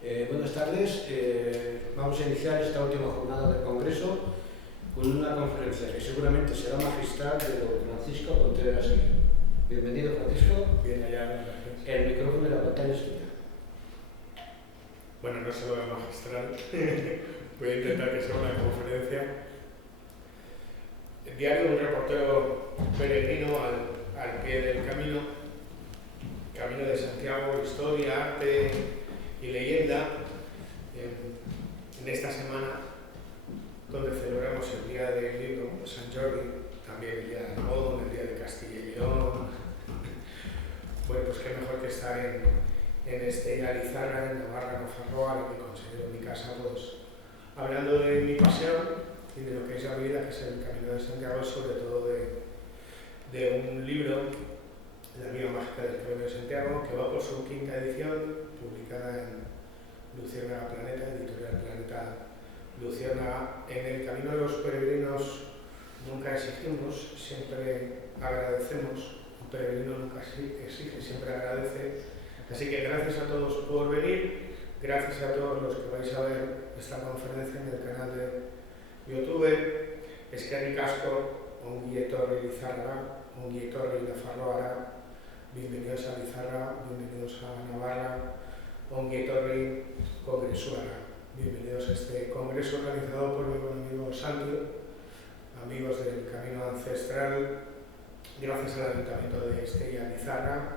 Buenas tardes. Vamos a iniciar esta última jornada del Congreso con una conferencia que seguramente será magistral de don Francisco Contreras. Bienvenido, Francisco. Bien, allá, gracias. El micrófono de la pantalla es tuya. Bueno, no se lo voy a magistral. Voy a intentar que sea una conferencia. El diario de un reportero peregrino al pie del camino de Santiago, historia, arte y leyenda, en esta semana donde celebramos el Día del Libro, San Jordi, también el Día de Aragón, el Día de Castilla y León. Bueno, pues qué mejor que estar en este Alizarra, en Navarra, Nofarroa, lo que considero mi casa, pues hablando de mi pasión y de lo que es la vida, que es el Camino de Santiago, sobre todo de un libro, La Vía Mágica del Camino de Santiago, que va por su quinta edición, publicada en Luciérnaga Planeta, editorial Planeta Luciérnaga. En el Camino de los Peregrinos nunca exigimos, siempre agradecemos. Un peregrino nunca exige, siempre agradece. Así que gracias a todos por venir, gracias a todos los que vais a ver esta conferencia en el canal de YouTube. Eskerrik asko, ongi etorri Lizarra, ongi etorri Nafarroara, bienvenidos a Lizarra, bienvenidos a Navarra, ongi etorri Congresuara, bienvenidos a este congreso organizado por mi buen amigo Salvio, amigos del Camino Ancestral, gracias al Ayuntamiento de Estella Lizarra,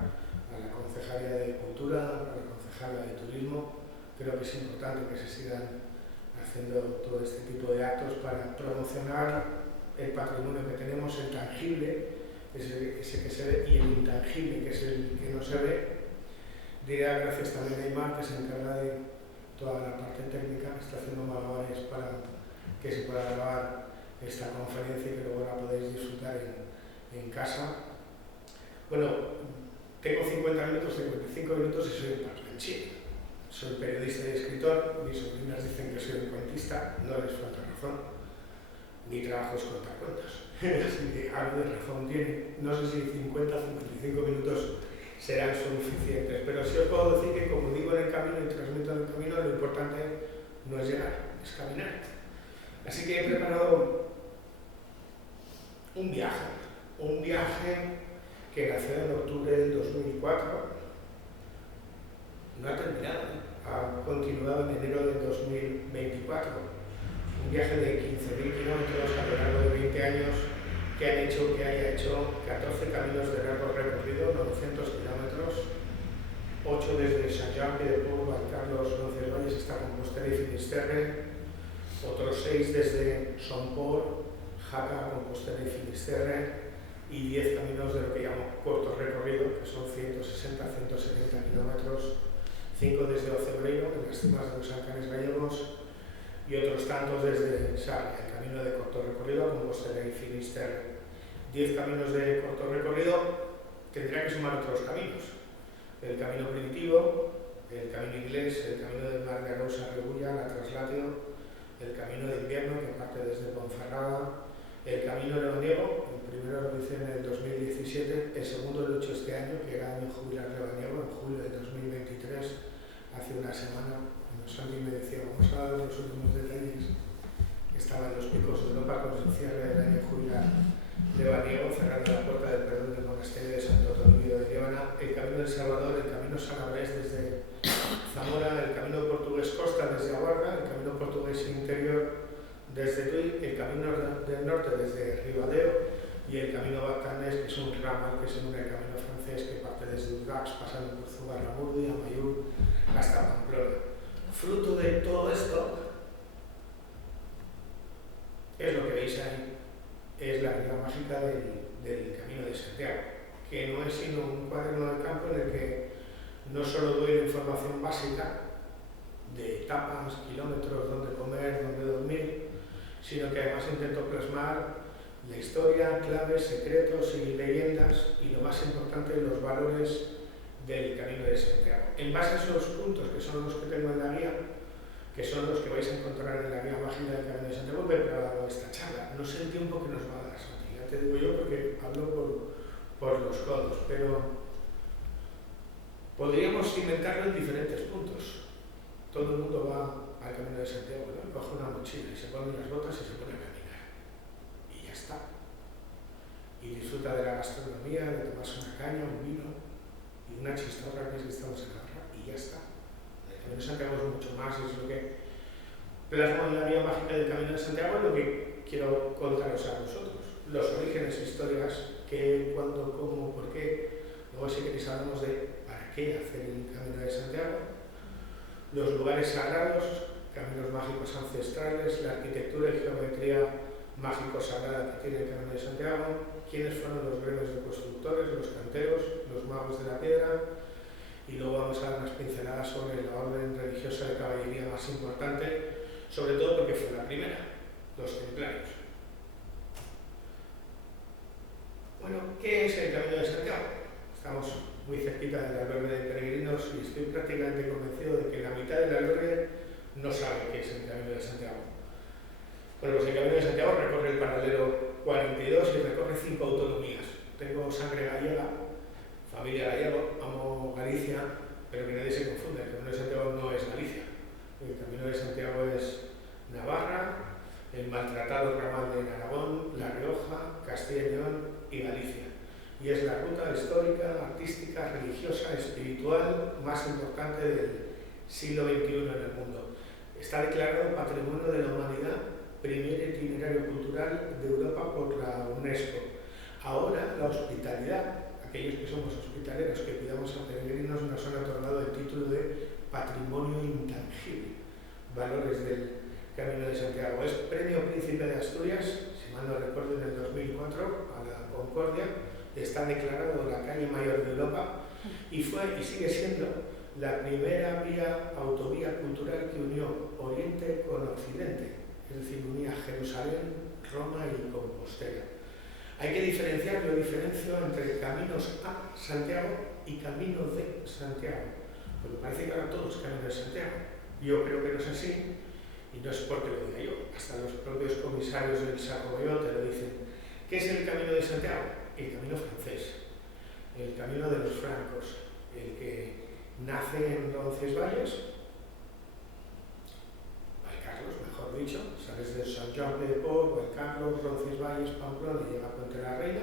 a la Concejalía de Cultura, a la Concejalía de Turismo. Creo que es importante que se sigan haciendo todo este tipo de actos para promocionar el patrimonio que tenemos, el tangible, ese que se ve, y el intangible, que es el que no se ve. Diría gracias también a Imar, que se encarga de toda la parte técnica, que está haciendo malabares para que se pueda grabar esta conferencia y que luego la podéis disfrutar en casa. Bueno, tengo 50 minutos, 55 minutos y soy un parlanchín. Soy periodista y escritor, mis sobrinas dicen que soy un cuentista, no les falta razón. Mi trabajo es contar cuentos, así que algo de razón tiene. No sé si 50 o 55 minutos serán suficientes, pero sí os puedo decir que, como digo en el camino y transmito en el camino, lo importante no es llegar, es caminar. Así que he preparado un viaje que nació en octubre del 2004, no ha terminado, ha continuado en enero del 2024. Un viaje de 15.000 kilómetros a lo largo de 20 años que haya hecho 14 caminos de largo recorrido, 900 kilómetros, 8 desde Sant Jordi de Pau a Carlos Roncesvalles hasta Compostela y Finisterre, otros 6 desde Son Pol, Jaca, Compostela y Finisterre, y 10 caminos de lo que llamo corto recorrido, que son 160-170 kilómetros, 5 desde Ocebreiro, en las cimas de los Alcanes gallegos, y otros tantos desde Sarria, el camino de corto recorrido, Compostela y Finisterre. 10 caminos de corto recorrido, tendría que sumar otros caminos. El camino primitivo, el camino inglés, el camino del Mar de Arousa a Rebulla, la Traslatio, el camino de invierno que parte desde Ponferrada, el camino lebaniego, el primero lo hice en el 2017, el segundo lo he hecho este año, que era año jubilar lebaniego, en julio de 2023, hace una semana. Cuando Santi me decía, vamos a dar los últimos detalles, que estaba en los picos de Europa con el cierre del año jubilar lebaniego, cerrando la puerta del perdón del monasterio de Santo Toribio de Líbana, el camino del Salvador, el camino salabrés desde Zamora, el camino portugués Costa desde Aguarda, el camino portugués interior desde Tui, el camino del norte desde Ribadeo y el camino Bactanés, que es un ramal, que es un camino francés que parte desde Urdax, pasando por Zugarramurdi, Amayur, hasta Pamplona. Fruto de todo esto es lo que veis ahí, es la guía mágica del Camino de Santiago, que no es sino un cuaderno de campo en el que no solo doy la información básica de etapas, kilómetros, dónde comer, dónde dormir, sino que además intento plasmar la historia, claves, secretos y leyendas, y lo más importante, los valores del Camino de Santiago. En base a esos puntos, que son los que tengo en la guía, que son los que vais a encontrar en la guía mágica del Camino de Santiago, he preparado esta charla. No sé el tiempo que nos va a dar, Santi, ya te digo yo, porque hablo por los codos, pero podríamos inventarlo en diferentes puntos. todo el mundo va al Camino de Santiago, ¿no? Coge una mochila y se pone las botas y se pone a caminar. Y ya está. Y disfruta de la gastronomía, de tomarse una caña, un vino y una chistorra que es que estamos en Navarra y ya está. El Camino de Santiago es mucho más, es lo que plasmo en la vía mágica del Camino de Santiago, es lo que quiero contaros a vosotros. Los orígenes, historias, qué, cuándo, cómo, por qué. Luego si queréis hablamos de para qué hacer el Camino de Santiago, los lugares sagrados, caminos mágicos ancestrales, la arquitectura y geometría mágico-sagrada que tiene el Camino de Santiago, quiénes fueron los gremios de constructores, los canteros, los magos de la piedra, y luego vamos a dar unas pinceladas sobre la orden religiosa de caballería más importante, sobre todo porque fue la primera, los templarios. Bueno, ¿qué es el Camino de Santiago? Estamos muy cerquita del albergue de peregrinos y estoy prácticamente convencido de que la mitad del albergue no sabe qué es el Camino de Santiago. Bueno, pues el Camino de Santiago recorre el paralelo 42 y recorre 5 autonomías. Tengo sangre gallega, familia gallega, amo Galicia, pero que nadie se confunda, el Camino de Santiago no es Galicia. El Camino de Santiago es Navarra, el maltratado ramal de Aragón, La Rioja, Castilla y León y Galicia. Y es la ruta histórica, artística, religiosa, espiritual más importante del siglo XXI en el mundo. Está declarado Patrimonio de la Humanidad, primer itinerario cultural de Europa por la UNESCO. Ahora la hospitalidad, aquellos que somos hospitaleros, que cuidamos a peregrinos, nos han otorgado el título de Patrimonio Intangible, Valores del Camino de Santiago. Es Premio Príncipe de Asturias, si mal no recuerdo, en el 2004, a la Concordia. Está declarado la calle mayor de Europa y fue y sigue siendo la primera autovía cultural que unió Oriente con Occidente, es decir, unía Jerusalén, Roma y Compostela. Hay que diferenciar, yo diferencio entre caminos a Santiago y camino de Santiago, porque parece que ahora todos caminos de Santiago. Yo creo que no es así, y no es porque lo diga yo, hasta los propios comisarios del Sacrolló te lo dicen. ¿Qué es el Camino de Santiago? El camino francés, el camino de los francos, el que nace en Roncesvalles, Valcarlos, mejor dicho, sales de Sant-Jean-Pied-de-Port, Valcarlos, Roncesvalles, Pamplona y llega a Puente la Reina,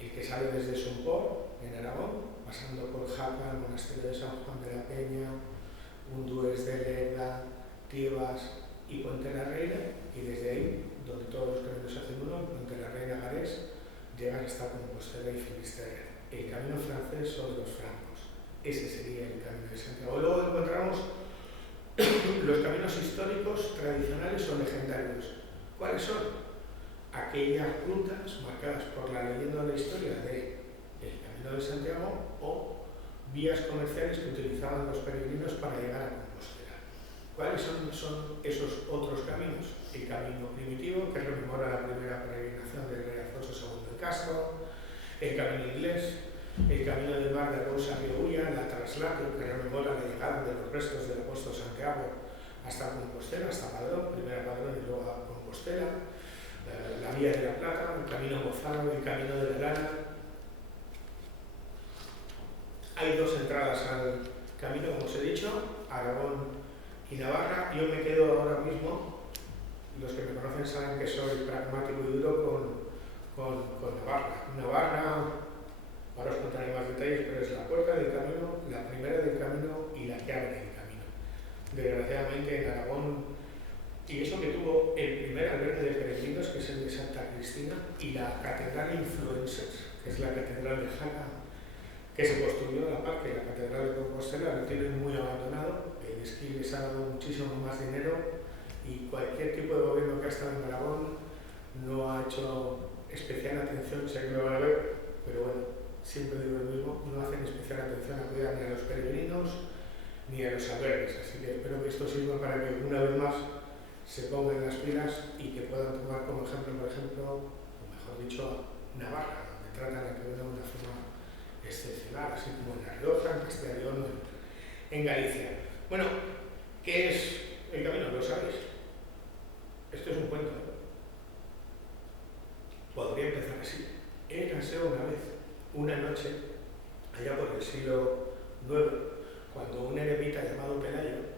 el que sale desde Somport, en Aragón, pasando por Jaca, el monasterio de San Juan de la Peña, Undúes de Lerda, Tibas y Puente la Reina, y desde ahí, donde todos los caminos se hacen uno, Puente la Reina, Garés, llegan hasta Compostela y Finisterre. El camino francés sobre los francos. Ese sería el Camino de Santiago. Luego encontramos los caminos históricos, tradicionales o legendarios. ¿Cuáles son? Aquellas rutas marcadas por la leyenda o la historia del Camino de Santiago o vías comerciales que utilizaban los peregrinos para llegar a Compostela. ¿Cuáles son esos otros caminos? El camino primitivo, que rememora la primera peregrinación del rey Alfonso II de Castro, el camino inglés, el camino del mar de Rosa Riohuya, la traslato, que rememora la llegada de los restos del apóstol Santiago hasta Compostela, hasta Padrón, primero a Padrón y luego a Compostela, la vía de la Plata, el camino mozárabe, el camino de la Lana. Hay dos entradas al camino, como os he dicho, Aragón y Navarra. Yo me quedo ahora mismo, los que me conocen saben que soy pragmático y duro con Navarra. Navarra, ahora os contaré más detalles, pero es la puerta del camino, la primera del camino y la que abre el camino. Desgraciadamente en Aragón, y eso que tuvo el primer albergue de peregrinos, que es el de Santa Cristina, y la catedral Influencers, que es la catedral de Jaca, que se construyó a la par que la catedral de Compostela, lo tienen muy abandonado. El esquí les ha dado muchísimo más dinero y cualquier tipo de gobierno que ha estado en Aragón no ha hecho especial atención, sé que lo van a ver, pero bueno, siempre digo lo mismo, no hacen especial atención a cuidar ni a los peregrinos ni a los albergues, así que espero que esto sirva para que una vez más se pongan las pilas y que puedan tomar como ejemplo, por ejemplo, o mejor dicho, Navarra, donde tratan a que venga de una forma excepcional, así como en La Rioja, en Castilla y León, en Galicia. Bueno, ¿qué es el camino? ¿Lo sabéis? Esto es un cuento. Podría empezar así. Érase una vez, una noche, allá por el siglo IX, cuando un eremita llamado Pelayo,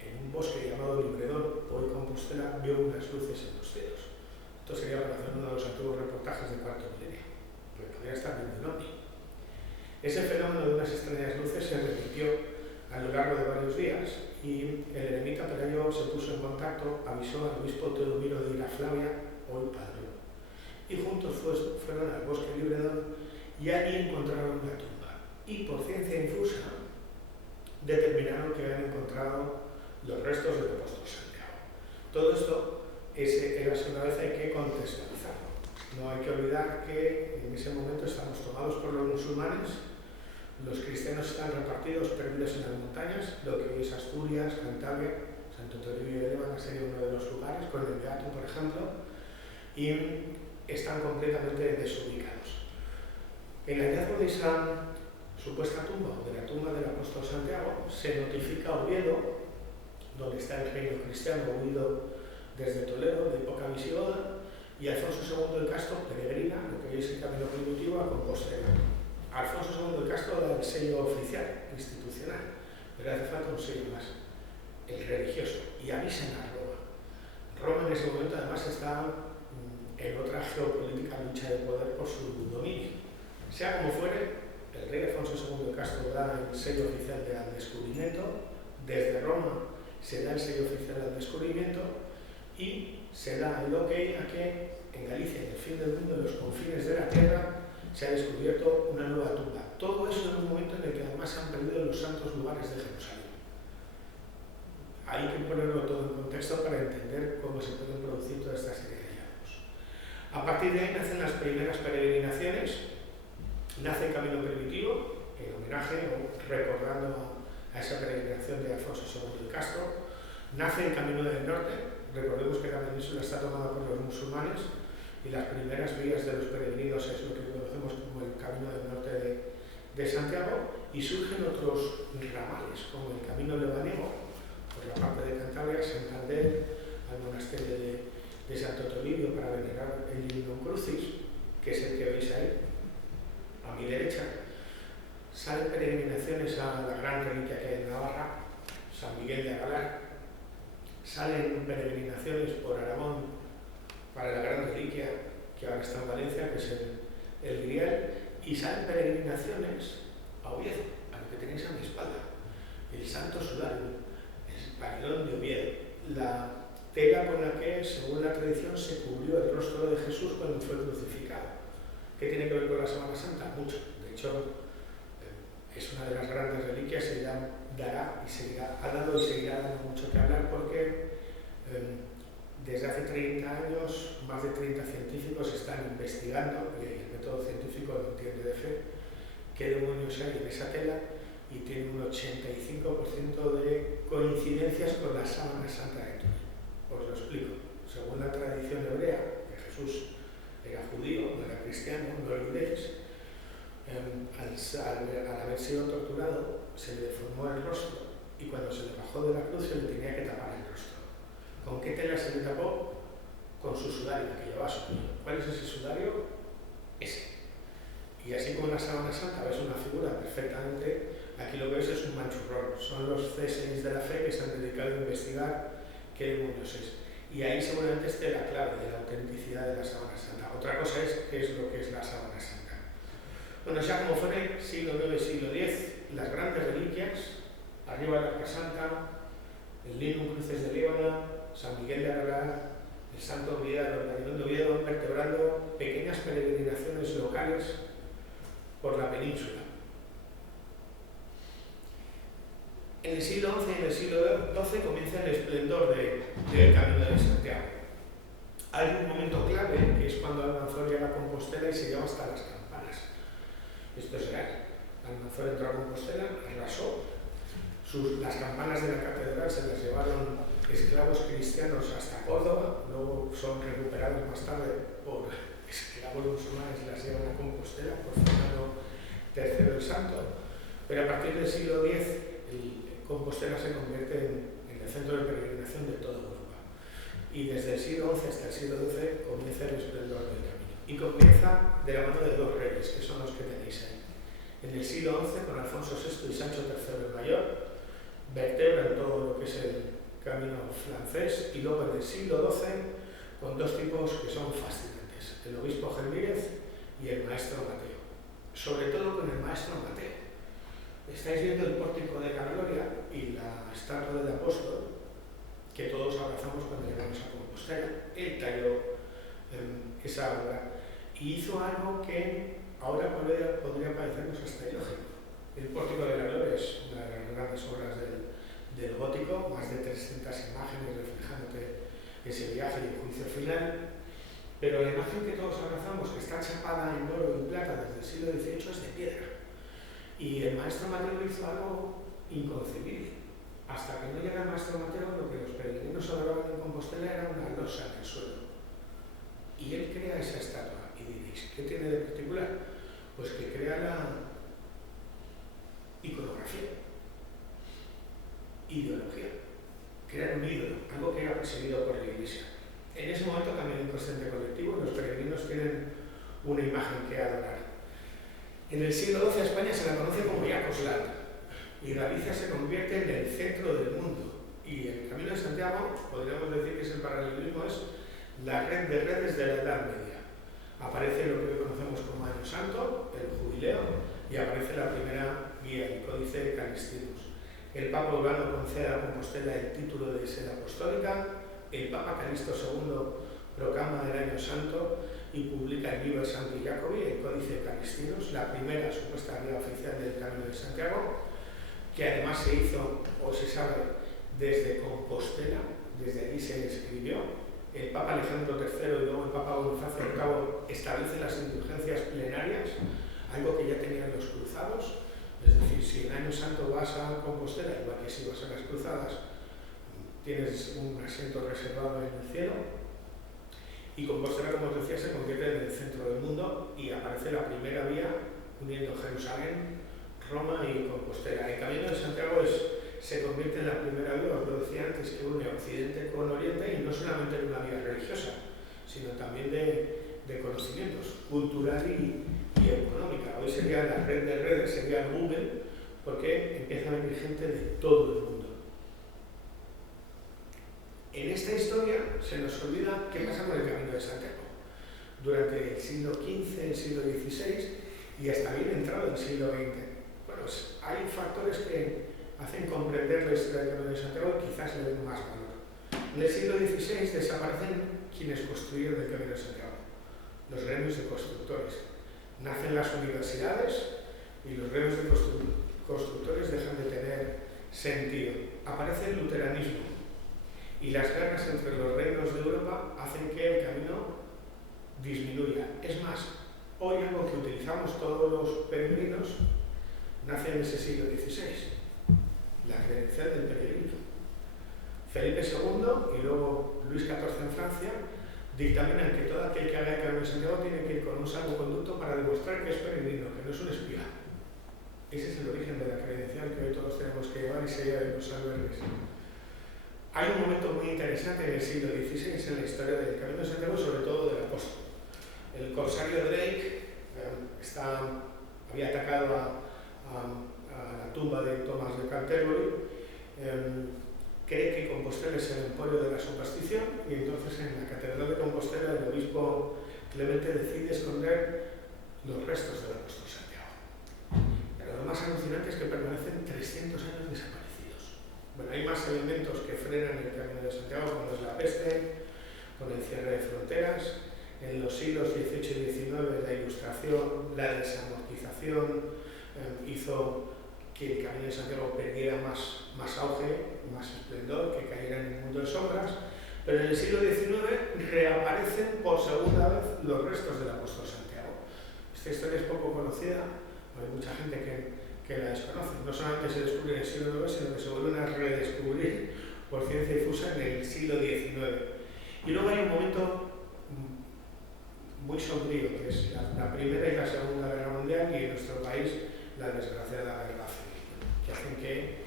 en un bosque llamado Libredón, hoy Compostela, vio unas luces en los cielos. Esto sería para hacer uno de los antiguos reportajes de cuarto milenio, porque podría estar viendo un ovni. Ese fenómeno de unas extrañas luces se repitió a lo largo de varios días y el eremita Pelayo se puso en contacto, avisó al obispo Teodomiro de Iraflavia, hoy padre, y juntos fueron al bosque Libredón y allí encontraron una tumba. Y por ciencia infusa determinaron que habían encontrado los restos del apóstol Santiago. Todo esto era una vez hay que contextualizarlo. No hay que olvidar que en ese momento estamos tomados por los musulmanes, los cristianos están repartidos, perdidos en las montañas, lo que hoy es Asturias, Cantabria, Santo Toribio de Líbana sería uno de los lugares, con el Beato, por ejemplo, y están completamente desubicados. En el hallazgo de esa supuesta tumba, de la tumba del apóstol Santiago, se notifica a Oviedo, donde está el reino cristiano huido desde Toledo, de época visigoda, y Alfonso II el Casto peregrina, lo que hoy es el camino primitivo, a Compostela. Alfonso II el Casto da el sello oficial, institucional, pero hace falta un sello más, el religioso, y avisan a Roma. Roma en ese momento además está en otra geopolítica lucha de poder por su dominio. Sea como fuere, el rey Alfonso II el Casto da el sello oficial al descubrimiento, desde Roma se da el sello oficial al descubrimiento y se da el ok a que en Galicia, en el fin del mundo, en los confines de la tierra, se ha descubierto una nueva tumba. Todo eso en un momento en el que además se han perdido los santos lugares de Jerusalén. Hay que ponerlo todo en contexto para entender cómo se pueden producir toda esta serie de hallazgos. A partir de ahí nacen las primeras peregrinaciones, nace el camino primitivo, en homenaje o recordando a esa peregrinación de Alfonso II el Casto, nace el camino del norte. Recordemos que la península está tomada por los musulmanes y las primeras vías de los peregrinos es lo que conocemos como el camino del norte de Santiago, y surgen otros ramales como el camino lebaniego por la parte de Cantabria, Santander, al monasterio de Santo Toribio para venerar el Lignum Crucis, que es el que veis ahí a mi derecha. Salen peregrinaciones a la gran reliquia que hay en Navarra, San Miguel de Agalar. Salen peregrinaciones por Aragón para la gran reliquia que ahora está en Valencia, que es el Grial, y salen peregrinaciones a Oviedo, a lo que tenéis a mi espalda, el Santo Sudario, el paredón de Oviedo, la tela con la que, según la tradición, se cubrió el rostro de Jesús cuando fue crucificado. ¿Qué tiene que ver con la Semana Santa? Mucho. De hecho, es una de las grandes reliquias y ya ha dado y seguirá dando mucho que hablar porque desde hace 30 años más de 30 científicos están investigando, y el método científico no entiende de fe, qué demonios hay en esa tela, y tiene un 85% de coincidencias con la Sábana Santa de Turín. Os lo explico. Según la tradición hebrea, que Jesús era judío, no era cristiano, no lo olvidéis, al haber sido torturado se le deformó el rostro y cuando se le bajó de la cruz se le tenía que tapar el rostro. ¿Con qué tela se le tapó? Con su sudario, que llevaba su cuello. ¿Cuál es ese sudario? Ese. Y así como en la Sábana Santa ves una figura perfectamente, aquí lo que ves es un manchurrón. Son los C6 de la fe que se han dedicado a investigar qué demonios es. Y ahí seguramente esté la clave de la autenticidad de la Sábana Santa. Otra cosa es qué es lo que es la Sábana Santa. Bueno, ya como fuere, siglo IX, siglo X, las grandes reliquias, arriba la Arca Santa, el Lignum Crucis de Líbana, San Miguel de Agalar, el Santo Grial, el Paredón de Oviedo, vertebrando pequeñas peregrinaciones locales por la península. En el siglo XI y en el siglo XII comienza el esplendor del Camino de Santiago. Hay un momento clave, que es cuando Almanzor llega a Compostela y se lleva hasta las campanas. Esto es real. Almanzor entró a Compostela, arrasó. Las campanas de la catedral se las llevaron esclavos cristianos hasta Córdoba, luego son recuperados más tarde por esclavos musulmanes y las llevan a Compostela por Fernando III el Santo. Pero a partir del siglo X, Compostela se convierte en el centro de peregrinación de toda Europa. Y desde el siglo XI hasta el siglo XII comienza el esplendor del camino. Y comienza de la mano de dos reyes, que son los que tenéis ahí. en el siglo XI con Alfonso VI y Sancho III el Mayor, vertebran todo lo que es el camino francés, y luego en el siglo XII con dos tipos que son fascinantes, el obispo Gelmírez y el maestro Mateo. Sobre todo con el maestro Mateo. Estáis viendo el pórtico de la Gloria y la estatua del apóstol que todos abrazamos cuando llegamos a Compostela. Él talló esa obra y hizo algo que ahora podría parecernos hasta ilógico. El pórtico de la Gloria es una de las grandes obras del gótico, más de 300 imágenes reflejándote ese viaje y el juicio final, pero la imagen que todos abrazamos, que está chapada en oro y plata desde el siglo XVIII, es de piedra. Y el maestro Mateo hizo algo inconcebible. Hasta que no llega el maestro Mateo, lo que los peregrinos adoraban en Compostela era una losa en el suelo. Y él crea esa estatua. Y diréis, ¿qué tiene de particular? Pues que crea la iconografía, ideología, crear un ídolo, algo que era perseguido por la Iglesia. En ese momento también en inconsciente colectivo, los peregrinos tienen una imagen que adorar. En el siglo XII a España se la conoce como Iacosland, y Galicia se convierte en el centro del mundo. Y el Camino de Santiago, podríamos decir que es el paralelismo, es la red de redes de la Edad Media. Aparece lo que hoy conocemos como Año Santo, el Jubileo, y aparece la primera guía, el Códice Calistinos. El Papa Urbano concede a Compostela el título de sede apostólica, el Papa Calixto II proclama el Año Santo y publica el Liber Sancti Jacobi, el Códice Calistinos, la primera supuesta guía oficial del Camino de Santiago, que además se hizo, o se sabe, desde Compostela, desde allí se escribió. El Papa Alejandro III y luego el Papa Bonifacio VIII establecen las indulgencias plenarias, algo que ya tenían los cruzados. Es decir, si en Año Santo vas a Compostela, igual que si vas a las cruzadas, tienes un asiento reservado en el cielo. Y Compostela, como os decía, se convierte en el centro del mundo y aparece la primera vía uniendo Jerusalén, Roma y Compostela. El Camino de Santiago se convierte en la primera vía, os lo decía antes, que une Occidente con Oriente, y no solamente en una vía religiosa, sino también de conocimientos, cultural y económica. Hoy sería la red de redes, sería Google, porque empieza a venir gente de todo el mundo. En esta historia se nos olvida qué pasa con el Camino de Santiago. Durante el siglo XV, el siglo XVI y hasta bien entrado el siglo XX. Bueno, pues hay factores que hacen comprender la historia del Camino de Santiago y quizás le den más valor. En el siglo XVI desaparecen quienes construyeron el Camino de Santiago, los gremios de constructores. Nacen las universidades y los gremios de constructores dejan de tener sentido. Aparece el luteranismo y las guerras entre los reinos de Europa hacen que el camino disminuya. Es más, hoy algo que utilizamos todos los peregrinos nace en ese siglo XVI, la credencial del peregrino. Felipe II y luego Luis XIV en Francia dictaminan que todo aquel que haga el Camino de Santiago tiene que ir con un salvoconducto para demostrar que es peregrino, que no es un espía. Ese es el origen de la credencial que hoy todos tenemos que llevar y se lleva en los albergues. Hay un momento muy interesante en el siglo XVI en la historia del Camino de Santiago, sobre todo del apóstol. El corsario Drake había atacado a la tumba de Tomás de Canterbury, cree que Compostela es el emporio de la superstición y entonces en la catedral de Compostela el obispo Clemente decide esconder los restos del apóstol Santiago. Pero lo más alucinante es que permanecen 300 años desaparecidos. Bueno, hay más elementos que frenan el Camino de Santiago, como es la peste, con el cierre de fronteras. En los siglos XVIII y XIX la Ilustración, la desamortización hizo que el Camino de Santiago perdiera más auge, más esplendor, que cayera en el mundo de sombras, pero en el siglo XIX reaparecen por segunda vez los restos del apóstol Santiago. Esta historia es poco conocida, hay mucha gente que la desconoce. No solamente se descubre en el siglo IX, sino que se vuelven a redescubrir por ciencia difusa en el siglo XIX. Y luego hay un momento muy sombrío, que es la Primera y la Segunda Guerra Mundial, y en nuestro país la desgraciada guerra civil, que hacen que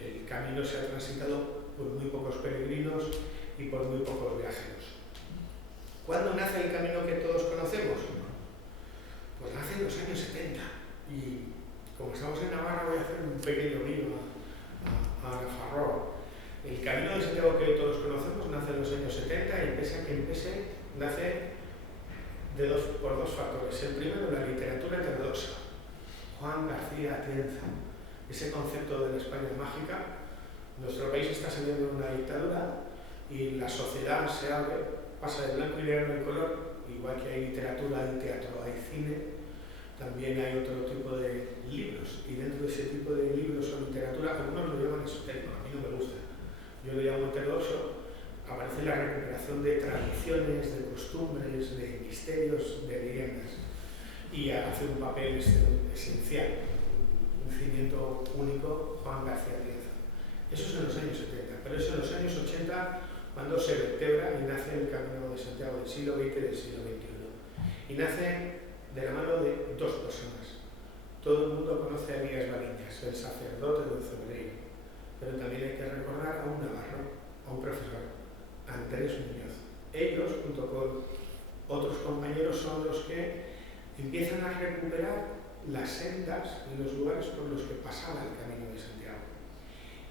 el camino sea transitado por muy pocos peregrinos y por muy pocos viajeros. ¿Cuándo nace el camino que todos conocemos? Pues nace en los años 70 y como estamos en Navarra, voy a hacer un pequeño guiño a Nafarroa. El Camino de Santiago que todos conocemos nace en los años 70 y pese a quien pese, nace por dos factores. El primero, la literatura heterodoxa. Juan García Atienza, ese concepto de la España mágica. Nuestro país está saliendo de una dictadura y la sociedad se abre, pasa de blanco y negro al color, igual que hay literatura, hay teatro, hay cine, también hay otro tipo de libros, y dentro de ese tipo de libros o literatura, algunos lo llaman esotérico, a mí no me gusta, yo lo llamo heterodoxo. Aparece la recuperación de tradiciones, de costumbres, de misterios, de leyendas, y hace un papel esencial, un cimiento único, Juan García Atienza. Eso es en los años 70, pero es en los años 80 cuando se vertebra y nace el Camino de Santiago del siglo XX y del siglo XXI. Y nace de la mano de dos personas. Todo el mundo conoce a Elías Baliñas, el sacerdote de Cebreiro, pero también hay que recordar a un navarro, a un profesor, Andrés Muñoz. Ellos, junto con otros compañeros, son los que empiezan a recuperar las sendas y los lugares por los que pasaba el Camino de Santiago.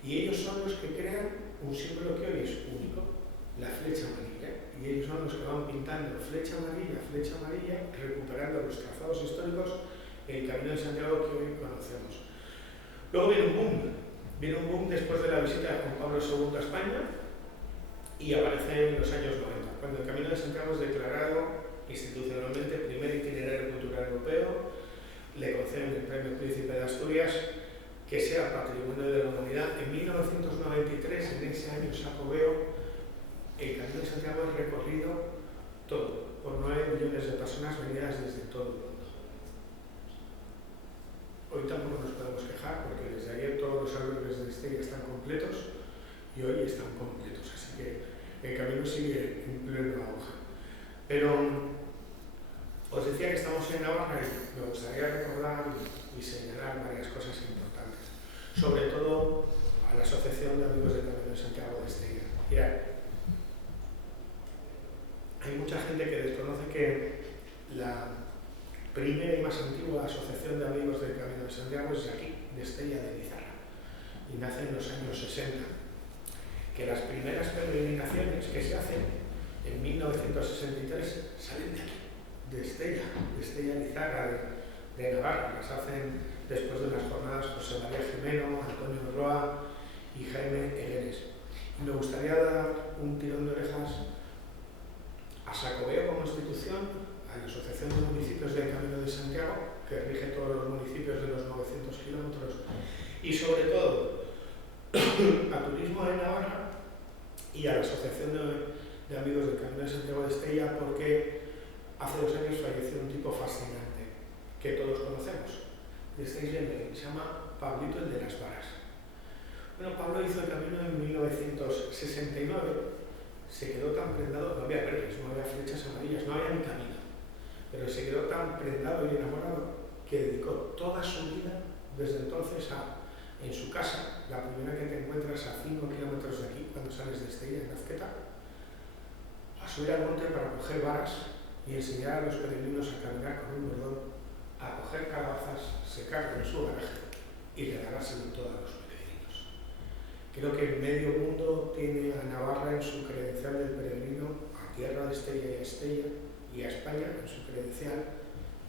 Y ellos son los que crean un símbolo que hoy es único, la flecha amarilla. Y ellos son los que van pintando flecha amarilla, recuperando los trazados históricos, el Camino de Santiago que hoy conocemos. Luego viene un boom después de la visita de Juan Pablo II a España y aparece en los años 90, cuando el Camino de Santiago es declarado institucionalmente primer itinerario cultural europeo, le conceden el premio Príncipe de Asturias, que sea Patrimonio de la Humanidad. En 1993, en ese año sacobeo, el Camino de Santiago es recorrido todo, por 9 millones de personas venidas desde todo el mundo. Hoy tampoco nos podemos quejar, porque desde ayer todos los albergues de Estella están completos y hoy están completos, así que el camino sigue en pleno auge. Pero os decía que estamos en Navarra y me gustaría recordar y señalar varias cosas importantes, sobre todo a la Asociación de Amigos del Camino de Santiago de Estella. Mirad, hay mucha gente que desconoce que la primera y más antigua asociación de amigos del Camino de Santiago es de aquí, de Estella de Lizarra, y nace en los años 60. Que las primeras peregrinaciones que se hacen en 1963 salen de aquí, de Estella Lizarra, de Navarra. Las hacen después de unas jornadas José María Jimeno, Antonio Roa y Jaime Herenes. Y me gustaría dar un tirón de orejas a Sacobeo como institución, a la Asociación de Municipios del Camino de Santiago, que rige todos los municipios de los 900 kilómetros, y sobre todo a Turismo de Navarra y a la Asociación de Amigos del Camino de Santiago de Estella, porque hace 2 años falleció un tipo fascinante que todos conocemos. Estáis viendo, se llama Pablito el de las Varas. Bueno, Pablo hizo el camino en 1969, se quedó tan prendado, no había verdes, no había flechas amarillas, no había ni camino, pero se quedó tan prendado y enamorado que dedicó toda su vida desde entonces en su casa, la primera que te encuentras a 5 kilómetros de aquí, cuando sales de Estella, en Azqueta, a subir al monte para coger varas y enseñar a los peregrinos a caminar con un bordón, a coger calabazas, secarlo en su garaje y regalárselo todo a los peregrinos. Creo que el medio mundo tiene a Navarra en su credencial del peregrino, a tierra de Estella y a Estella, y a España en su credencial,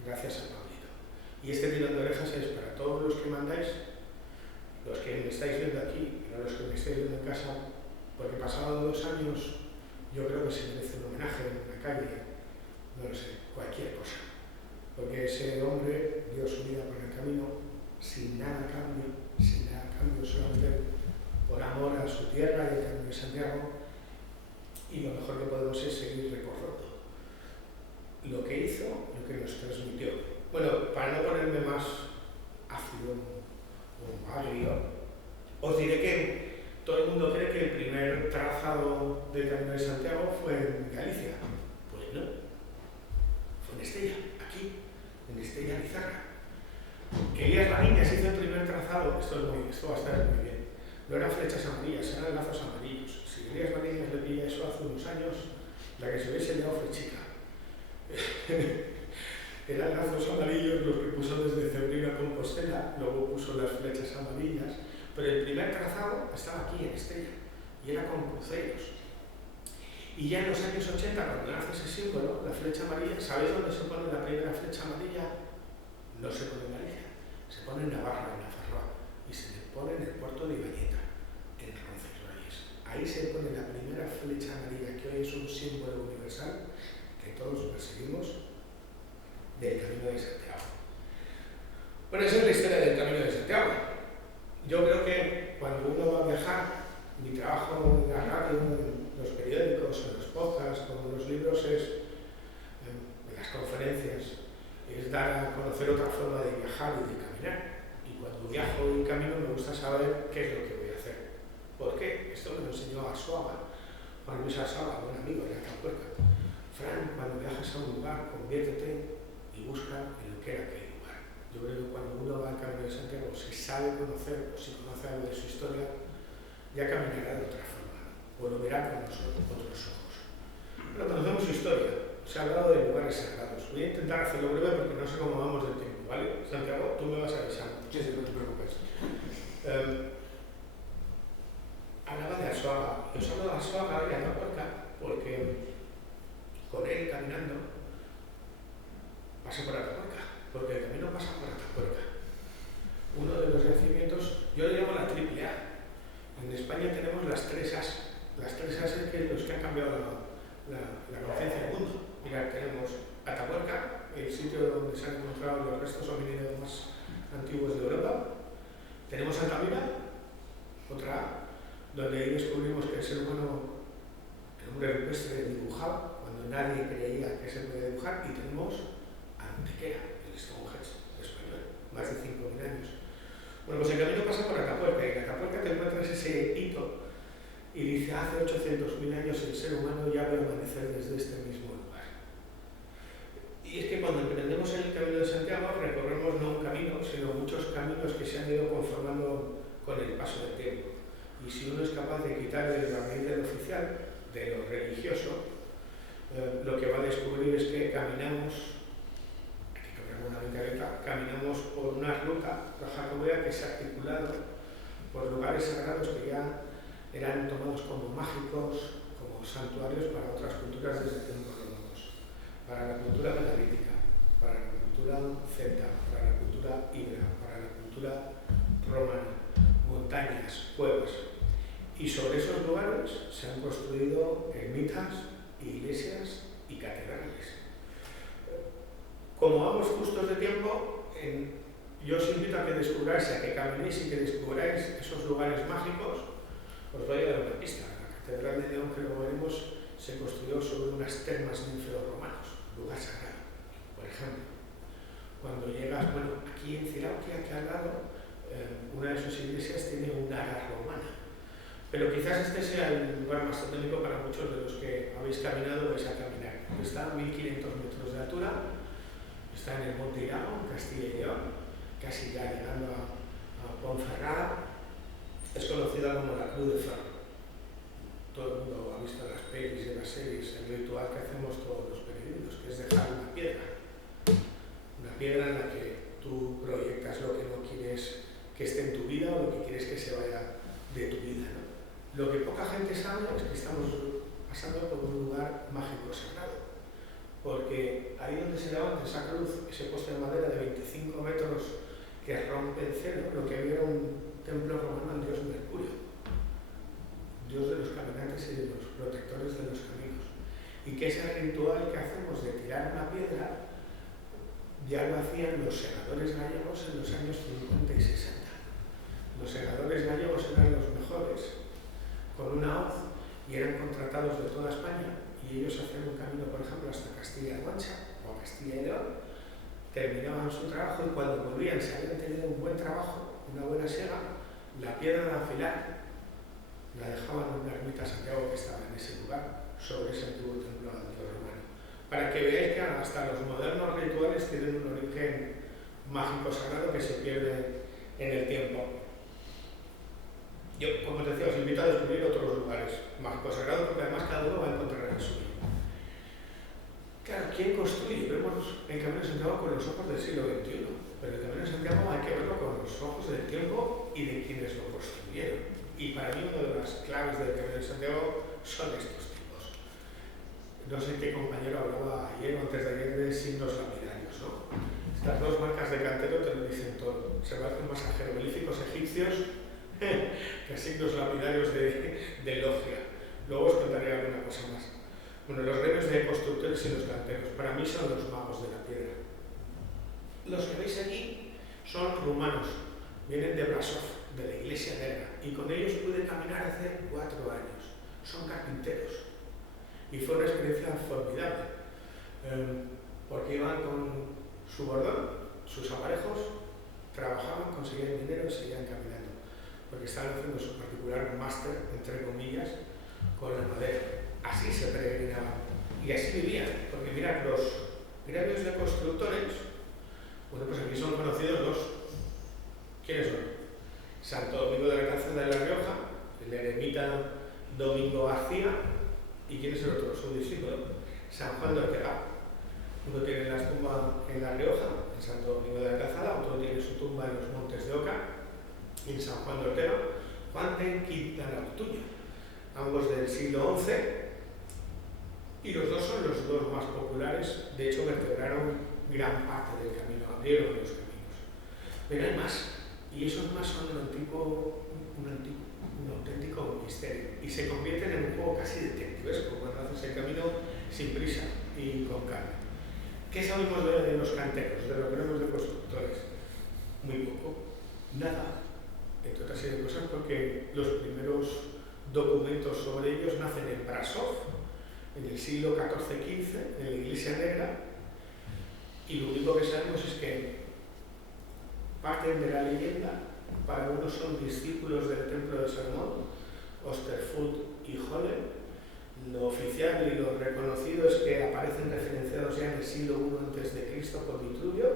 gracias a Pablito. Y este tirón de orejas es para todos los que mandáis, los que me estáis viendo aquí, y los que me estáis viendo en casa, porque pasados 2 años yo creo que se merece un homenaje en una calle, no lo sé, cualquier cosa. Porque ese hombre dio su vida por el camino sin nada a cambio, solamente por amor a su tierra y al Camino de Santiago, y lo mejor que podemos es seguir recordando lo que hizo, lo que nos transmitió. Bueno, para no ponerme más ácido o agrio, os diré que todo el mundo cree que el primer trazado del Camino de Santiago fue en Galicia. Pues no, fue en Estella, aquí, en Estella Lizarra. Que Elías Baliñas hizo el primer trazado, esto va a estar muy bien. No eran flechas amarillas, eran lazos amarillos. Si Elías Baliñas le pilla eso hace unos años, la que se hubiese llevado fue chica. eran lazos amarillos los que puso desde Cebrino a Compostela, luego puso las flechas amarillas, pero el primer trazado estaba aquí en Estella y era con cruceros. Y ya en los años 80, cuando nace ese símbolo, la flecha amarilla, ¿sabéis dónde se pone la primera flecha amarilla? No se pone en Galicia, se pone en Navarra, en la Farroa, y se le pone en el puerto de Ibañeta, en Roncesvalles. Ahí se pone la primera flecha amarilla, que hoy es un símbolo universal que todos perseguimos del Camino de Santiago. Bueno, esa es la historia del Camino de Santiago. Yo creo que cuando uno va a viajar, mi trabajo en la radio, en los periódicos, en los podcasts, en los libros, en las conferencias, es dar a conocer otra forma de viajar y de caminar. Y cuando viajo y camino me gusta saber qué es lo que voy a hacer. ¿Por qué? Esto me lo enseñó Arzuaga, Juan Luis Arzuaga, buen amigo de Atapuerca. Fran, cuando viajas a un lugar, conviértete y busca en lo que era aquel lugar. Yo creo que cuando uno va al Camino de Santiago, si sabe conocer o si conoce algo de su historia, ya caminará de otra forma, o lo verá con otros ojos. Pero conocemos su historia. Se ha hablado de lugares sagrados. Voy a intentar hacerlo breve porque no sé cómo vamos del tiempo, ¿vale? Santiago, tú me vas avisando. Sí, no te preocupes. Hablaba de Arzuaga. Yo os hablo de Arzuaga y Atapuerca porque con él caminando pasé por Atapuerca, porque el camino pasa por Atapuerca. Uno de los yacimientos, yo le llamo la triple A. En España tenemos las tres As. Las tres As es que los que han cambiado la conciencia del mundo. Mirad, tenemos Atapuerca, el sitio donde se han encontrado los restos homínidos más antiguos de Europa. Tenemos Altamira, otra A, donde ahí descubrimos que el ser humano, el hombre rupestre, dibujaba cuando nadie creía que se podía dibujar. Y tenemos Antequera, el Stonehenge español, más de 5.000 años. Bueno, pues el camino pasa por Atapuerca, y en Atapuerca te encuentras ese hito y dice: hace 800.000 años el ser humano ya ve amanecer desde este mismo lugar. Y es que cuando emprendemos el Camino de Santiago recorremos no un camino, sino muchos caminos que se han ido conformando con el paso del tiempo. Y si uno es capaz de quitar de la raíz del oficial, de lo religioso, lo que va a descubrir es que caminamos, hay que cambiar una mentalidad, caminamos por una ruta, la jacobea, que se ha articulado por lugares sagrados que ya eran tomados como mágicos, como santuarios para otras culturas desde tiempos remotos. Para la cultura megalítica, para la cultura celta, para la cultura ibera, para la cultura romana, montañas, cuevas. Y sobre esos lugares se han construido ermitas, iglesias y catedrales. Como vamos justos de tiempo, yo os invito a que descubráis, a que caminéis y que descubráis esos lugares mágicos. Os voy a dar una pista. La Catedral de León, que lo veremos, se construyó sobre unas termas ninfeo-romanos, lugar sagrado. Por ejemplo, cuando llegas, bueno, aquí en Cirauquia, aquí al lado, una de sus iglesias tiene un ara romana. Pero quizás este sea el lugar más totémico para muchos de los que habéis caminado o vais a caminar. Está a 1.500 metros de altura, está en el Monte Irago, en Castilla y León, casi ya llegando a Ponferrada. Es conocida como la Cruz de Ferro. Todo el mundo ha visto las pelis y las series, el ritual que hacemos todos los peregrinos, que es dejar una piedra en la que tú proyectas lo que no quieres que esté en tu vida o lo que quieres que se vaya de tu vida, ¿no? Lo que poca gente sabe es que estamos pasando por un lugar mágico sagrado, porque ahí donde se levanta esa cruz, ese poste de madera de 25 metros que rompe el cielo, lo que había era un templo romano al dios Mercurio, dios de los caminantes y de los protectores de los caminos. Y que ese ritual que hacemos de tirar una piedra ya lo hacían los segadores gallegos en los años 50 y 60. Los segadores gallegos eran los mejores, con una hoz, y eran contratados de toda España, y ellos hacían un camino, por ejemplo, hasta Castilla-La Mancha o Castilla y León, terminaban su trabajo y cuando volvían, si habían tenido un buen trabajo, una buena siega, la piedra de afilar la dejaban en una ermita Santiago que estaba en ese lugar, sobre ese antiguo templo romano. Para que veáis que hasta los modernos rituales tienen un origen mágico sagrado que se pierde en el tiempo. Yo, como te decía, os invito a descubrir otros lugares mágicos sagrados, porque además cada uno va a encontrar el suyo. Claro, ¿quién construye? Vemos vemos el Camino de Santiago con los ojos del siglo XXI, pero el Camino de Santiago hay que verlo con los ojos del tiempo y de quienes lo construyeron. Y para mí una de las claves del Camino de Santiago son estos tipos. No sé qué compañero hablaba ayer o antes de ayer de signos lapidarios, ¿no? Estas dos marcas de cantero te lo dicen todo. Se parecen más a jeroglíficos egipcios que a signos lapidarios de logia. Luego os contaré alguna cosa más. Bueno, los gremios de constructores y los canteros, para mí son los magos de la piedra. Los que veis aquí son rumanos, vienen de Brasov, de la Iglesia Negra, y con ellos pude caminar hace 4 años. Son carpinteros. Y fue una experiencia formidable, porque iban con su bordón, sus aparejos, trabajaban, conseguían dinero y seguían caminando, porque estaban haciendo su particular máster, entre comillas, con la madera. Así se peregrinaban y así vivían, porque mirad, los gremios de constructores, bueno, pues aquí son conocidos los... ¿Quiénes son? Santo Domingo de la Calzada de La Rioja, el eremita Domingo García, ¿y quién es el otro? Su discípulo, San Juan de Ortega. Uno tiene la tumba en La Rioja, en Santo Domingo de la Calzada, otro tiene su tumba en los Montes de Oca, en San Juan de Ortega, Juan de Quintana Ortuño, ambos del siglo XI, y los dos son los dos más populares. De hecho, vertebraron gran parte del camino, abrieron los caminos. Pero hay más, y esos más son un auténtico misterio, y se convierten en un juego casi detectivesco cuando haces el camino sin prisa y con calma. ¿Qué sabemos de los canteros, de los gremios de constructores? Muy poco, nada, entre otra serie de cosas, porque los primeros documentos sobre ellos nacen en Brasov, en el siglo XIV-XV, en la Iglesia Negra, y lo único que sabemos es que parten de la leyenda. Para unos son discípulos del Templo de Salomón, Osterfurt y Hollen. Lo oficial y lo reconocido es que aparecen referenciados ya en el siglo I a.C. por Vitruvio,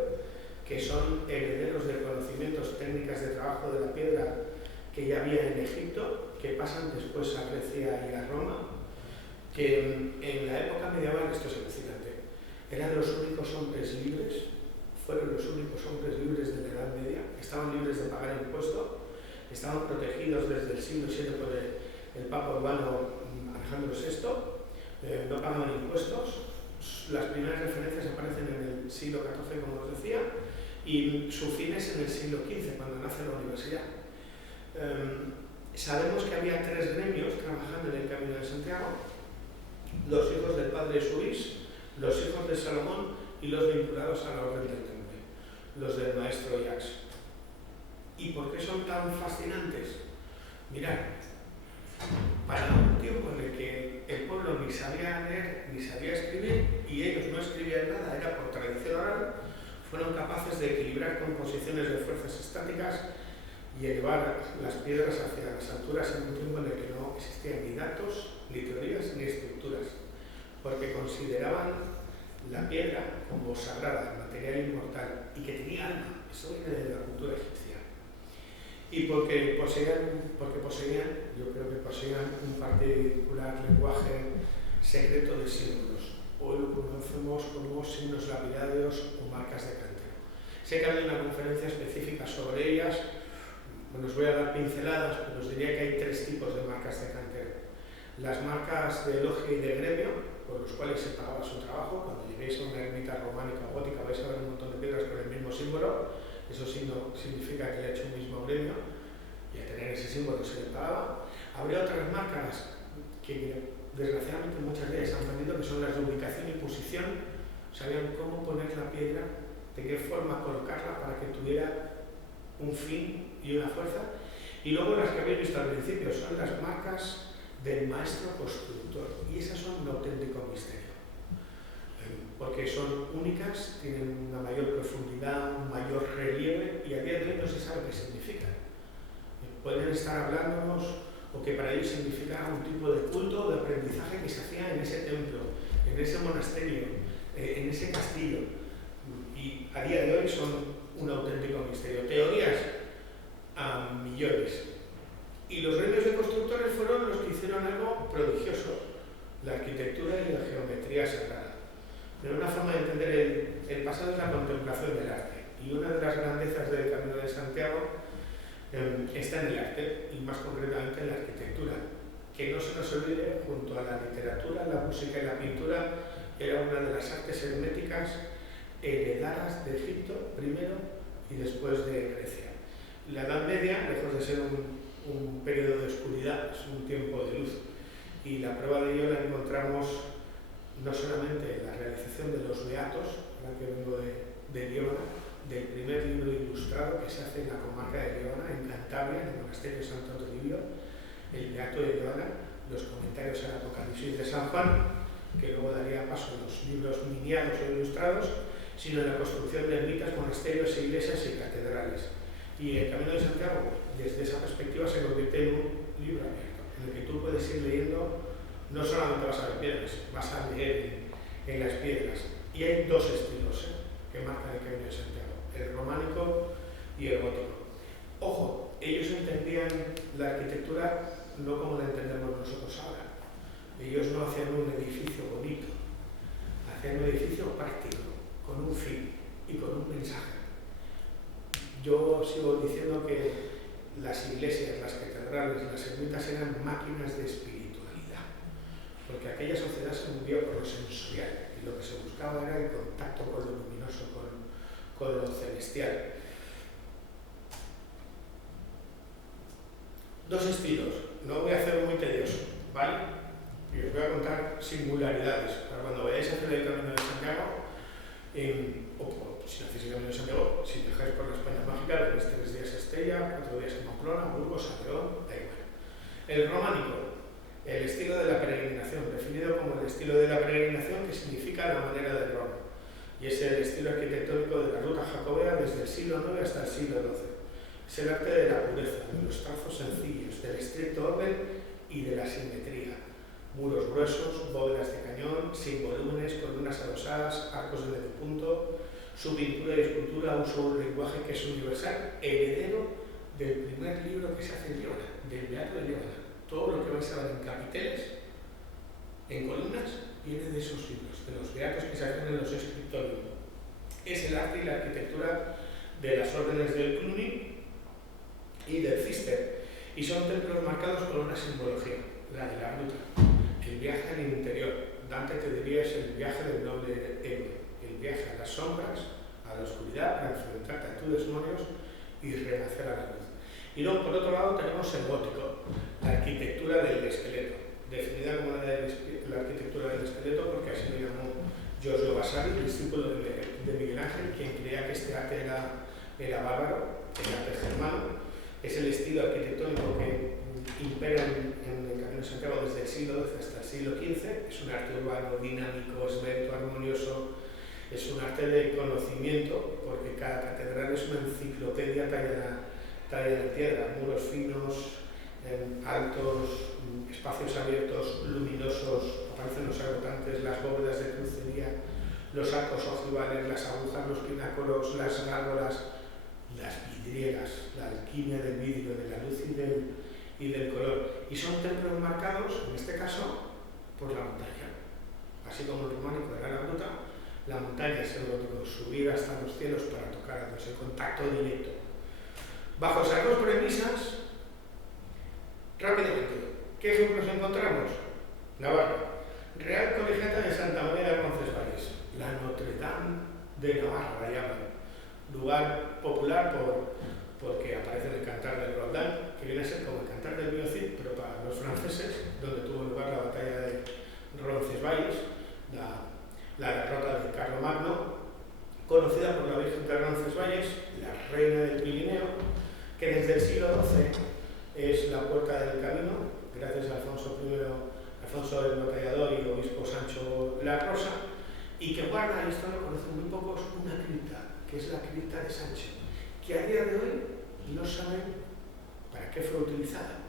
que son herederos de conocimientos técnicas de trabajo de la piedra que ya había en Egipto, que pasan después a Grecia y a Roma, que en la época medieval, esto es alucinante, eran los únicos hombres libres, fueron los únicos hombres libres de la Edad Media, estaban libres de pagar impuestos, estaban protegidos desde el siglo VII por el Papa Urbano Alejandro VI, no pagaban impuestos. Las primeras referencias aparecen en el siglo XIV, como os decía, y su fin es en el siglo XV, cuando nace la universidad. Sabemos que había 3 gremios trabajando en el Camino de Santiago: los hijos del padre Suís, los hijos de Salomón y los vinculados a la orden del Temple, los del maestro Jacques. ¿Y por qué son tan fascinantes? Mirad, para un tiempo en el que el pueblo ni sabía leer ni sabía escribir, y ellos no escribían nada, era por tradición oral, fueron capaces de equilibrar composiciones de fuerzas estáticas y elevar las piedras hacia las alturas en un tiempo en el que no existían ni datos, ni teorías, ni estructuras, porque consideraban la piedra como sagrada, material inmortal, y que tenía alma. Eso viene de la cultura egipcia. Y porque poseían, yo creo que poseían un particular lenguaje secreto de símbolos. Hoy lo conocemos como signos lapidarios o marcas de cantero. Sé que hay una conferencia específica sobre ellas. Bueno, os voy a dar pinceladas, pero os diría que hay 3 tipos de marcas de cantero. Las marcas de logia y de gremio, por los cuales se pagaba su trabajo. Cuando lleguéis a una ermita románica o gótica vais a ver un montón de piedras con el mismo símbolo. Eso significa que le ha hecho un mismo gremio, y a tener ese símbolo se le pagaba. Habría otras marcas que desgraciadamente muchas de ellas han perdido, que son las de ubicación y posición. Sabían cómo poner la piedra, de qué forma colocarla para que tuviera un fin y una fuerza. Y luego las que habéis visto al principio son las marcas del maestro constructor, y esas son un auténtico misterio, porque son únicas, tienen una mayor profundidad, un mayor relieve, y a día de hoy no se sabe qué significan. Pueden estar hablándonos, o que para ellos significa un tipo de culto o de aprendizaje que se hacía en ese templo, en ese monasterio, en ese castillo, y a día de hoy son un auténtico misterio. Teorías a millones. Y los gremios de constructores fueron los que hicieron algo prodigioso: la arquitectura y la geometría sagrada. Pero una forma de entender el pasado es la contemplación del arte. Y una de las grandezas del Camino de Santiago está en el arte, y más concretamente en la arquitectura. Que no se nos olvide, junto a la literatura, la música y la pintura, era una de las artes herméticas heredadas de Egipto primero y después de Grecia. La Edad Media, lejos de ser un periodo de oscuridad, es un tiempo de luz. Y la prueba de ello la encontramos no solamente en la realización de los beatos, ahora que vengo de Liébana, del primer libro ilustrado que se hace en la comarca de Liébana, en Cantabria, en el monasterio de Santo Toribio, el Beato de Liébana, los comentarios al Apocalipsis de San Juan, que luego daría paso a los libros miniados o ilustrados, sino en la construcción de ermitas, monasterios, iglesias y catedrales. Y el Camino de Santiago, desde esa perspectiva, se convierte en un libro abierto, en el que tú puedes ir leyendo, no solamente vas a ver piedras, vas a leer en las piedras. Y hay dos estilos que marcan el Camino de Santiago, el románico y el gótico. Ojo, ellos entendían la arquitectura no como la entendemos nosotros ahora. Ellos no hacían un edificio bonito, hacían un edificio práctico, con un fin y con un mensaje. Yo sigo diciendo que las iglesias, las catedrales, las ermitas eran máquinas de espiritualidad, porque aquella sociedad se movía por lo sensorial y lo que se buscaba era el contacto con lo luminoso, con lo celestial. Dos estilos, no voy a hacerlo muy tedioso, ¿vale? Y os voy a contar singularidades para cuando vayáis a hacer el Camino de Santiago, o si no hacéis el Camino de Santiago, si viajáis por la España mágica, tenéis 3 días a Estella, 4 días en Pamplona, Burgos, a León, da igual. El románico, el estilo de la peregrinación, definido como el estilo de la peregrinación que significa la manera de Roma, y es el estilo arquitectónico de la ruta jacobea desde el siglo IX hasta el siglo XII. Es el arte de la pureza, de los trazos sencillos, del estricto orden y de la simetría. Muros gruesos, bóvedas de cañón, sin volúmenes, columnas adosadas, arcos de medio punto. Su pintura y escultura usa un lenguaje que es universal, heredero del primer libro que se hace en Liébana, del Beato de Liébana. Todo lo que vais a ver en capiteles, en columnas, viene de esos libros, de los beatos que se hacen en los escritorios. Es el arte y la arquitectura de las órdenes del Cluny y del Cister, y son templos marcados por una simbología, la de la ruta, el viaje al interior. Dante te diría es el viaje del noble héroe, el viaje a las sombras, a la oscuridad, para enfrentarte a tus demonios y renacer a la luz. Y luego, por otro lado, tenemos el gótico, la arquitectura del esqueleto, definida como la arquitectura del esqueleto porque así lo llamó Giorgio Vasari, discípulo de Miguel Ángel, quien creía que este arte era bárbaro, el arte germano. Es el estilo arquitectónico que impera en el Camino de Santiago desde el siglo XII hasta el siglo XV. Es un arte urbano, dinámico, esbelto, armonioso. Es un arte de conocimiento, porque cada catedral es una enciclopedia tallada de piedra. Muros finos, altos, espacios abiertos, luminosos, aparecen los agotantes, las bóvedas de crucería, los arcos ojivales, las agujas, los pináculos, las gárgolas, las vidrieras, la alquimia del vidrio, de la luz y del color. Y son templos marcados, en este caso, por la montaña. Así como el románico era la gruta, la montaña es el gótico, subir hasta los cielos para tocar a Dios, el contacto directo. Bajo esas dos premisas, rápidamente, ¿qué ejemplos encontramos? Navarra, Real Colegiata de Santa María de Roncesvalles, la Notre Dame de Navarra la llaman. Lugar popular porque aparece en el Cantar del Roldán, que viene a ser como el Cantar del Vino Cid, pero para los franceses, donde tuvo lugar la batalla de Roncesvalles, la derrota de Carlomagno, conocida por la Virgen de Roncesvalles, la reina del Pirineo, que desde el siglo XII es la puerta del camino, gracias a Alfonso el Batallador y el obispo Sancho La Rosa, y que guarda, y esto lo conocen muy pocos, una cripta, que es la cripta de Sancho, que a día de hoy no saben para qué fue utilizada,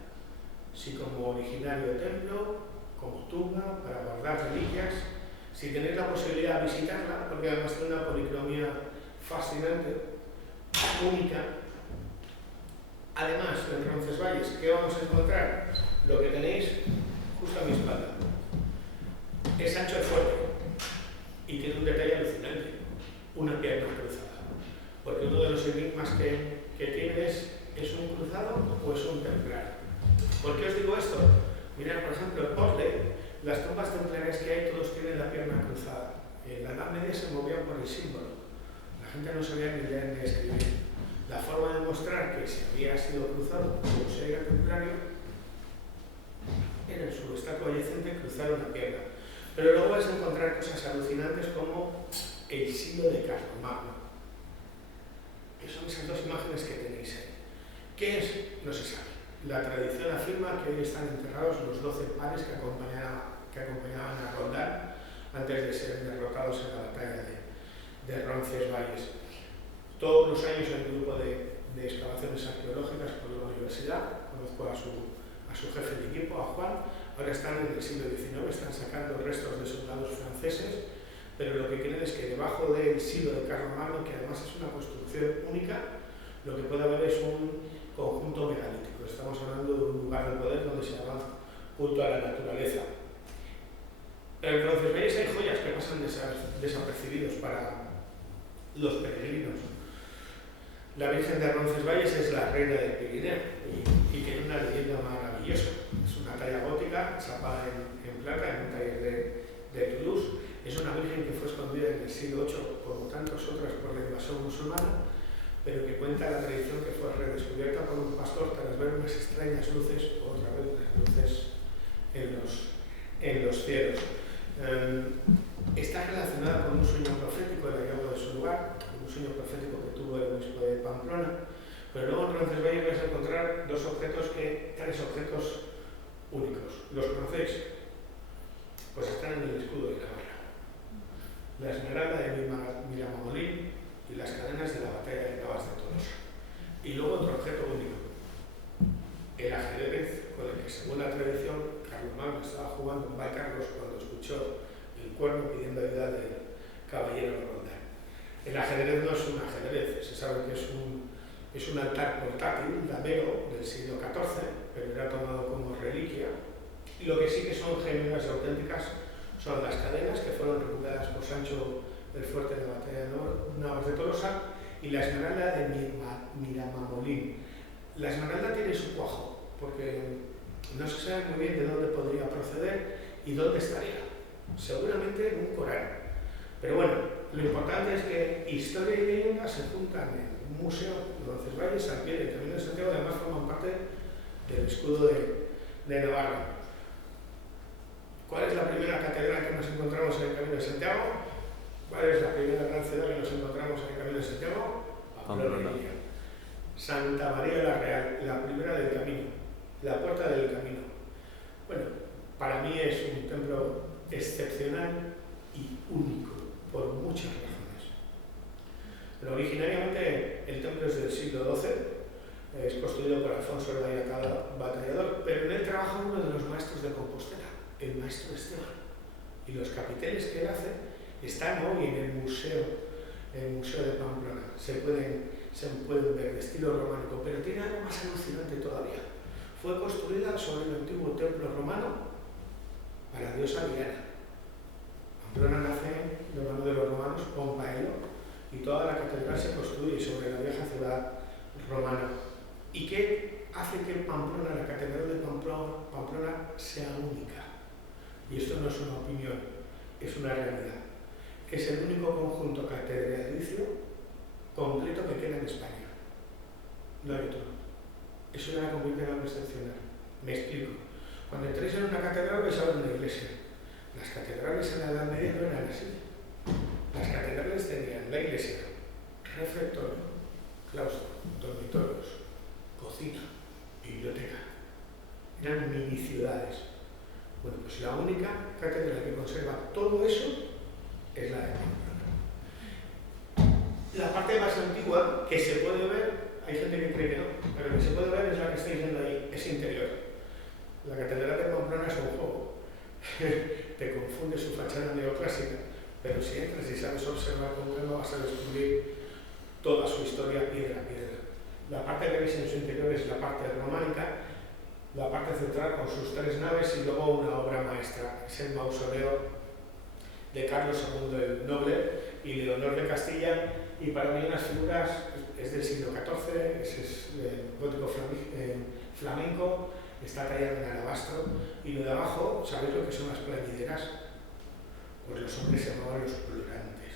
si como originario templo, como tumba, para guardar reliquias. Si tenéis la posibilidad de visitarla, porque además tiene una policromía fascinante, única. Además, en Roncesvalles, ¿qué vamos a encontrar? Lo que tenéis justo a mi espalda. Es ancho y fuerte y tiene un detalle alucinante. una pierna cruzada. Porque uno de los enigmas que tiene es un cruzado o es un templario. ¿Por qué os digo esto? Mirad, por ejemplo, en Portland, las tumbas templarias que hay, todos tienen la pierna cruzada. En la Edad Media se movían por el símbolo. La gente no sabía ni leer ni escribir. La forma de mostrar que se había sido cruzado o se era templario era en su estatua adyacente cruzar una pierna. Pero luego vais a encontrar cosas alucinantes como el silo de Carlomagno, que son esas dos imágenes que tenéis ahí. ¿Qué es? No se sabe. La tradición afirma que hoy están enterrados los 12 pares que acompañaban a Roldán antes de ser derrotados en la batalla de Roncesvalles. Todos los años hay un grupo de excavaciones arqueológicas por la universidad. Conozco a su jefe de equipo, a Juan. Ahora están en el siglo XIX, están sacando restos de soldados franceses, pero lo que creen es que debajo del silo de Carlomagno, que además es una construcción única, lo que puede haber es un conjunto megalítico. Estamos hablando de un lugar de poder donde se llama culto a la naturaleza. En Roncesvalles hay joyas que pasan desapercibidos para los peregrinos. La Virgen de Roncesvalles es la reina del Pirineo y tiene una leyenda maravillosa. Es una talla gótica, chapada en plata, en un taller de Toulouse. Es una virgen que fue escondida en el siglo VIII, como tantas otras, por la invasión musulmana, pero que cuenta la tradición que fue redescubierta por un pastor tras ver unas extrañas luces, otra vez las luces en los cielos. Está relacionada con un sueño profético, el hallazgo de su lugar, con un sueño profético que tuvo el obispo de Pamplona, pero luego en Roncesvalles vais a encontrar tres objetos únicos. ¿Los conocéis? Pues están en el escudo de Navarra. La esmeralda de Miramamolín y las cadenas de la batalla de Navas de Tolosa. Y luego otro objeto único, el ajedrez con el que, según la tradición, Carlomagno estaba jugando en Valcarlos cuando escuchó el cuerno pidiendo ayuda del caballero Roldán. El ajedrez no es un ajedrez, se sabe que es un altar portátil, un damero del siglo XIV, pero era tomado como reliquia. Y lo que sí que son genuinas y auténticas son las cadenas que fueron recuperadas por Sancho el Fuerte en la batalla de Navas de Tolosa y la esmeralda de Miramamolín. La esmeralda tiene su cuajo, porque no se sabe muy bien de dónde podría proceder y dónde estaría. Seguramente en un Corán. Pero bueno, lo importante es que historia y leyenda se juntan en un museo de Roncesvalles al pie del Camino de Santiago, además forman parte del escudo de Navarra. ¿Cuál es la primera catedral que nos encontramos en el Camino de Santiago? ¿Cuál es la primera gran ciudad que nos encontramos en el Camino de Santiago? Pamplona. Santa María la Real, la primera del camino, la puerta del camino. Bueno, para mí es un templo excepcional y único, por muchas razones. Pero originariamente el templo es del siglo XII, es construido por Alfonso el Batallador, pero en él trabaja uno de los maestros de Compostela, el maestro Esteban. Y los capiteles que él hace están hoy en el museo de Pamplona. Se pueden ver de estilo románico, pero tiene algo más alucinante todavía. Fue construida sobre el antiguo templo romano a la diosa Diana. Pamplona nace de mano de los romanos, Pompaelo, y toda la catedral se construye sobre la vieja ciudad romana. ¿Y qué hace que Pamplona, la catedral de Pamplona, sea única? Y esto no es una opinión, es una realidad. Que es el único conjunto catedralicio completo que queda en España. No hay otro. Es una convicción algo excepcional. Me explico. Cuando entréis en una catedral vais a ver una iglesia. Las catedrales en la Edad Media no eran así. Las catedrales tenían la iglesia, refectorio, claustro, dormitorios, cocina, biblioteca. Eran mini ciudades. Bueno, pues la única catedral que conserva todo eso es la de Pamplona. La parte más antigua que se puede ver, hay gente que cree que no, pero que se puede ver es la que estáis viendo ahí, es interior. La catedral de Pamplona es un juego. Te confunde su fachada neoclásica, pero si entras y sabes observar con calma vas a descubrir toda su historia piedra a piedra. La parte que veis en su interior es la parte románica, la parte central con sus 3 naves y luego una obra maestra, es el mausoleo de Carlos II el Noble, y Leonor de Castilla, y para mí unas figuras es del siglo XIV, es gótico flamenco, está tallado en alabastro, y lo de abajo, ¿sabéis lo que son las plañideras? Pues los hombres se llamaban los plurantes.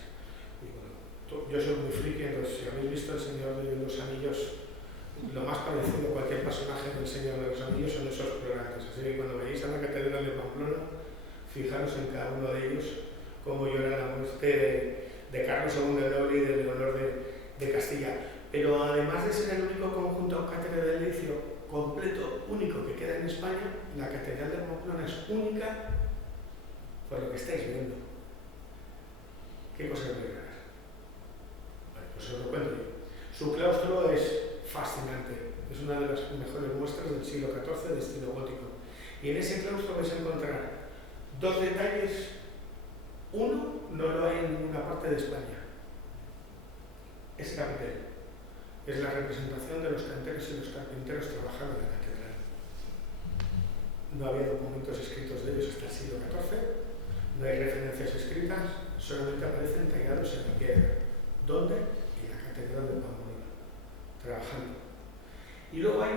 Y bueno, yo soy muy friki, entonces si habéis visto El Señor de los Anillos, lo más parecido a cualquier personaje del Señor de los Anillos son esos plurantes. Así que cuando veáis a la Catedral de Pamplona, fijaros en cada uno de ellos, cómo llora la muerte de Carlos II de Noble y de Leonor de Castilla. Pero además de ser el único conjunto catedralicio completo, único que queda en España, la Catedral de Pamplona es única por lo que estáis viendo. ¿Qué cosas muy raras? Bueno, pues os lo cuento yo. Su claustro es fascinante, es una de las mejores muestras del siglo XIV de estilo gótico. Y en ese claustro vais a encontrar dos detalles. Uno no lo hay en ninguna parte de España. Es capitel. Es la representación de los canteros y los carpinteros trabajando en la catedral. No había documentos escritos de ellos hasta el siglo XIV, no hay referencias escritas, solamente aparecen tallados en la piedra. ¿Dónde? En la Catedral de Pamplona, trabajando. Y luego hay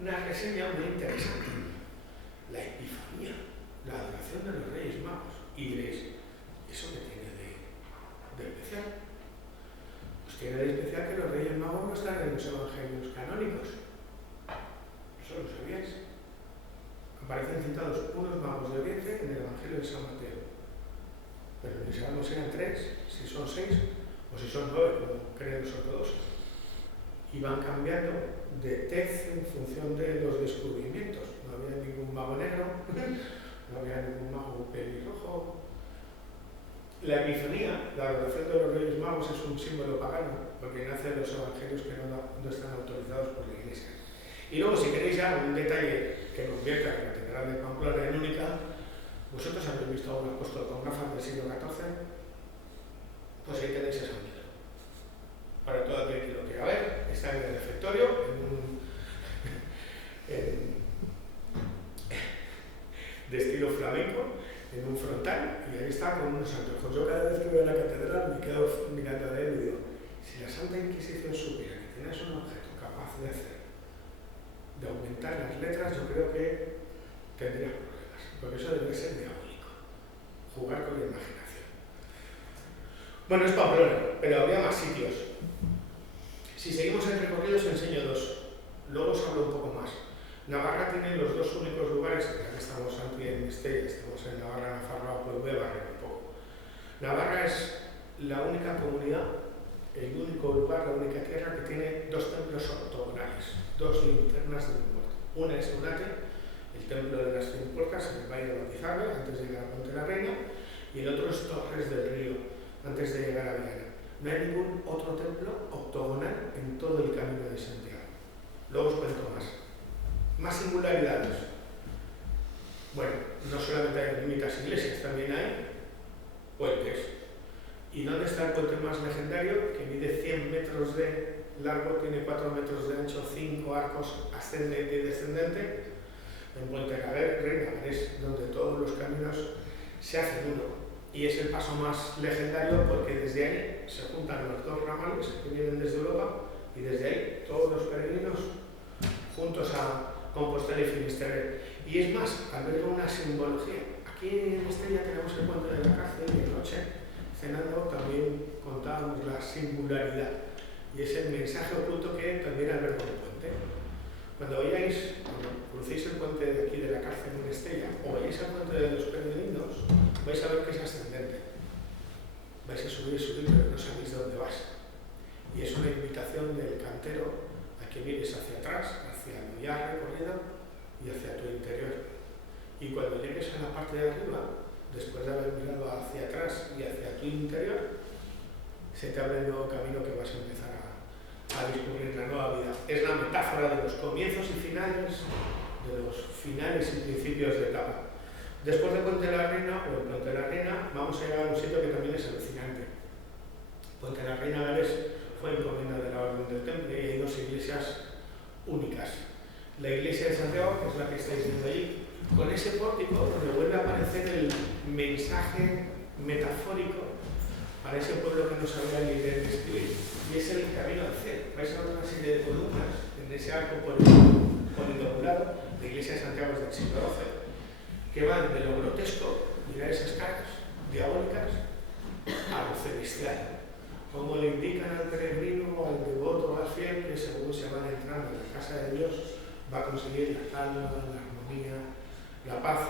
una reseña muy interesante. La Epifanía, la adoración de los Reyes Magos. Y diréis, ¿eso qué tiene de especial? Pues tiene de especial que los Reyes Magos no están en los evangelios canónicos. ¿Eso lo sabíais? Aparecen citados unos magos de Oriente en el Evangelio de San Mateo. Pero ni sabemos si eran 3, si son 6 o si son 9, como creen los ortodoxos. Y van cambiando de tez en función de los descubrimientos. No había ningún mago negro, no había ningún mago pelirrojo. La Epifanía, la adoración de los Reyes Magos, es un símbolo pagano, porque nace de los evangelios que no están autorizados por la Iglesia. Y luego, si queréis ya un detalle que convierta la Catedral de Pamplona en única, ¿vosotros habéis visto a un apóstol con gafas del siglo XIV? Pues ahí tenéis esa unidad. Para todo aquel que lo quiera ver, está en el refectorio, de estilo flamenco, en un frontal, y ahí está con unos anteojos. Yo cada vez que veo la catedral me quedo mirando a él y digo, si la Santa Inquisición supiera que tienes un objeto capaz de aumentar las letras, yo creo que tendría problemas, porque eso debe ser diabólico, jugar con la imaginación. Bueno, es Pamplona, pero había más sitios. Si seguimos el recorrido os enseño dos, luego os hablo un poco más. Navarra tiene los dos únicos lugares, ya que estamos aquí en Estella, estamos en Navarra, Nafarroa, pues voy a barrer un poco. Navarra es la única comunidad, el único lugar, la única tierra que tiene dos templos ortogonales, dos linternas de Muerto. Una es Eunate, el templo de las 100 puertas en el Valle de Bautizarre, antes de llegar a Ponte la Reina, y el otro es Torres del Río, antes de llegar a Viana. No hay ningún otro templo octogonal en todo el camino de Santiago. Luego os cuento más. Más singularidades. Bueno, no solamente hay bonitas iglesias, también hay puentes. ¿Y dónde está el puente más legendario? Que mide 100 metros de largo, tiene 4 metros de ancho, 5 arcos ascendente y descendente. En Puente la Reina, es donde todos los caminos se hacen uno. Y es el paso más legendario porque desde ahí se juntan los dos ramales que vienen desde Europa y desde ahí todos los peregrinos juntos a Compostela y Finisterre. Y es más, alberga una simbología. Aquí en Estella tenemos el puente de la cárcel y de noche, cenando, también contábamos la singularidad. Y es el mensaje oculto que también alberga el puente. Cuando crucéis el puente de aquí de la cárcel en Estella o vayáis al puente de los peregrinos, vais a ver que es ascendente. Vais a subir, pero no sabéis dónde vas. Y es una invitación del cantero a que mires hacia atrás, hacia lo ya recorrido y hacia tu interior. Y cuando llegues a la parte de arriba, después de haber mirado hacia atrás y hacia tu interior, se te abre el nuevo camino que vas a empezar a descubrir la nueva vida. Es la metáfora de los comienzos y finales, de los finales y principios de etapa. Después de Puente de la Reina, o en Puente de la Reina, vamos a llegar a un sitio que también es alucinante. Puente de la Reina, Gales, fue encomienda de la Orden del Temple y hay dos iglesias únicas. La iglesia de Santiago, que es la que estáis viendo allí, con ese pórtico donde vuelve a aparecer el mensaje metafórico para ese pueblo que no sabía ni leer ni escribir. Y es el camino al cielo. Vais a ver una serie de columnas en ese arco polinomulado de Iglesia de Santiago del siglo XII, que van de lo grotesco, mirad esas caras diabólicas, a lo celestial. Como le indican al peregrino o al devoto o al fiel que según se van entrando en la casa de Dios va a conseguir la calma, la armonía, la paz.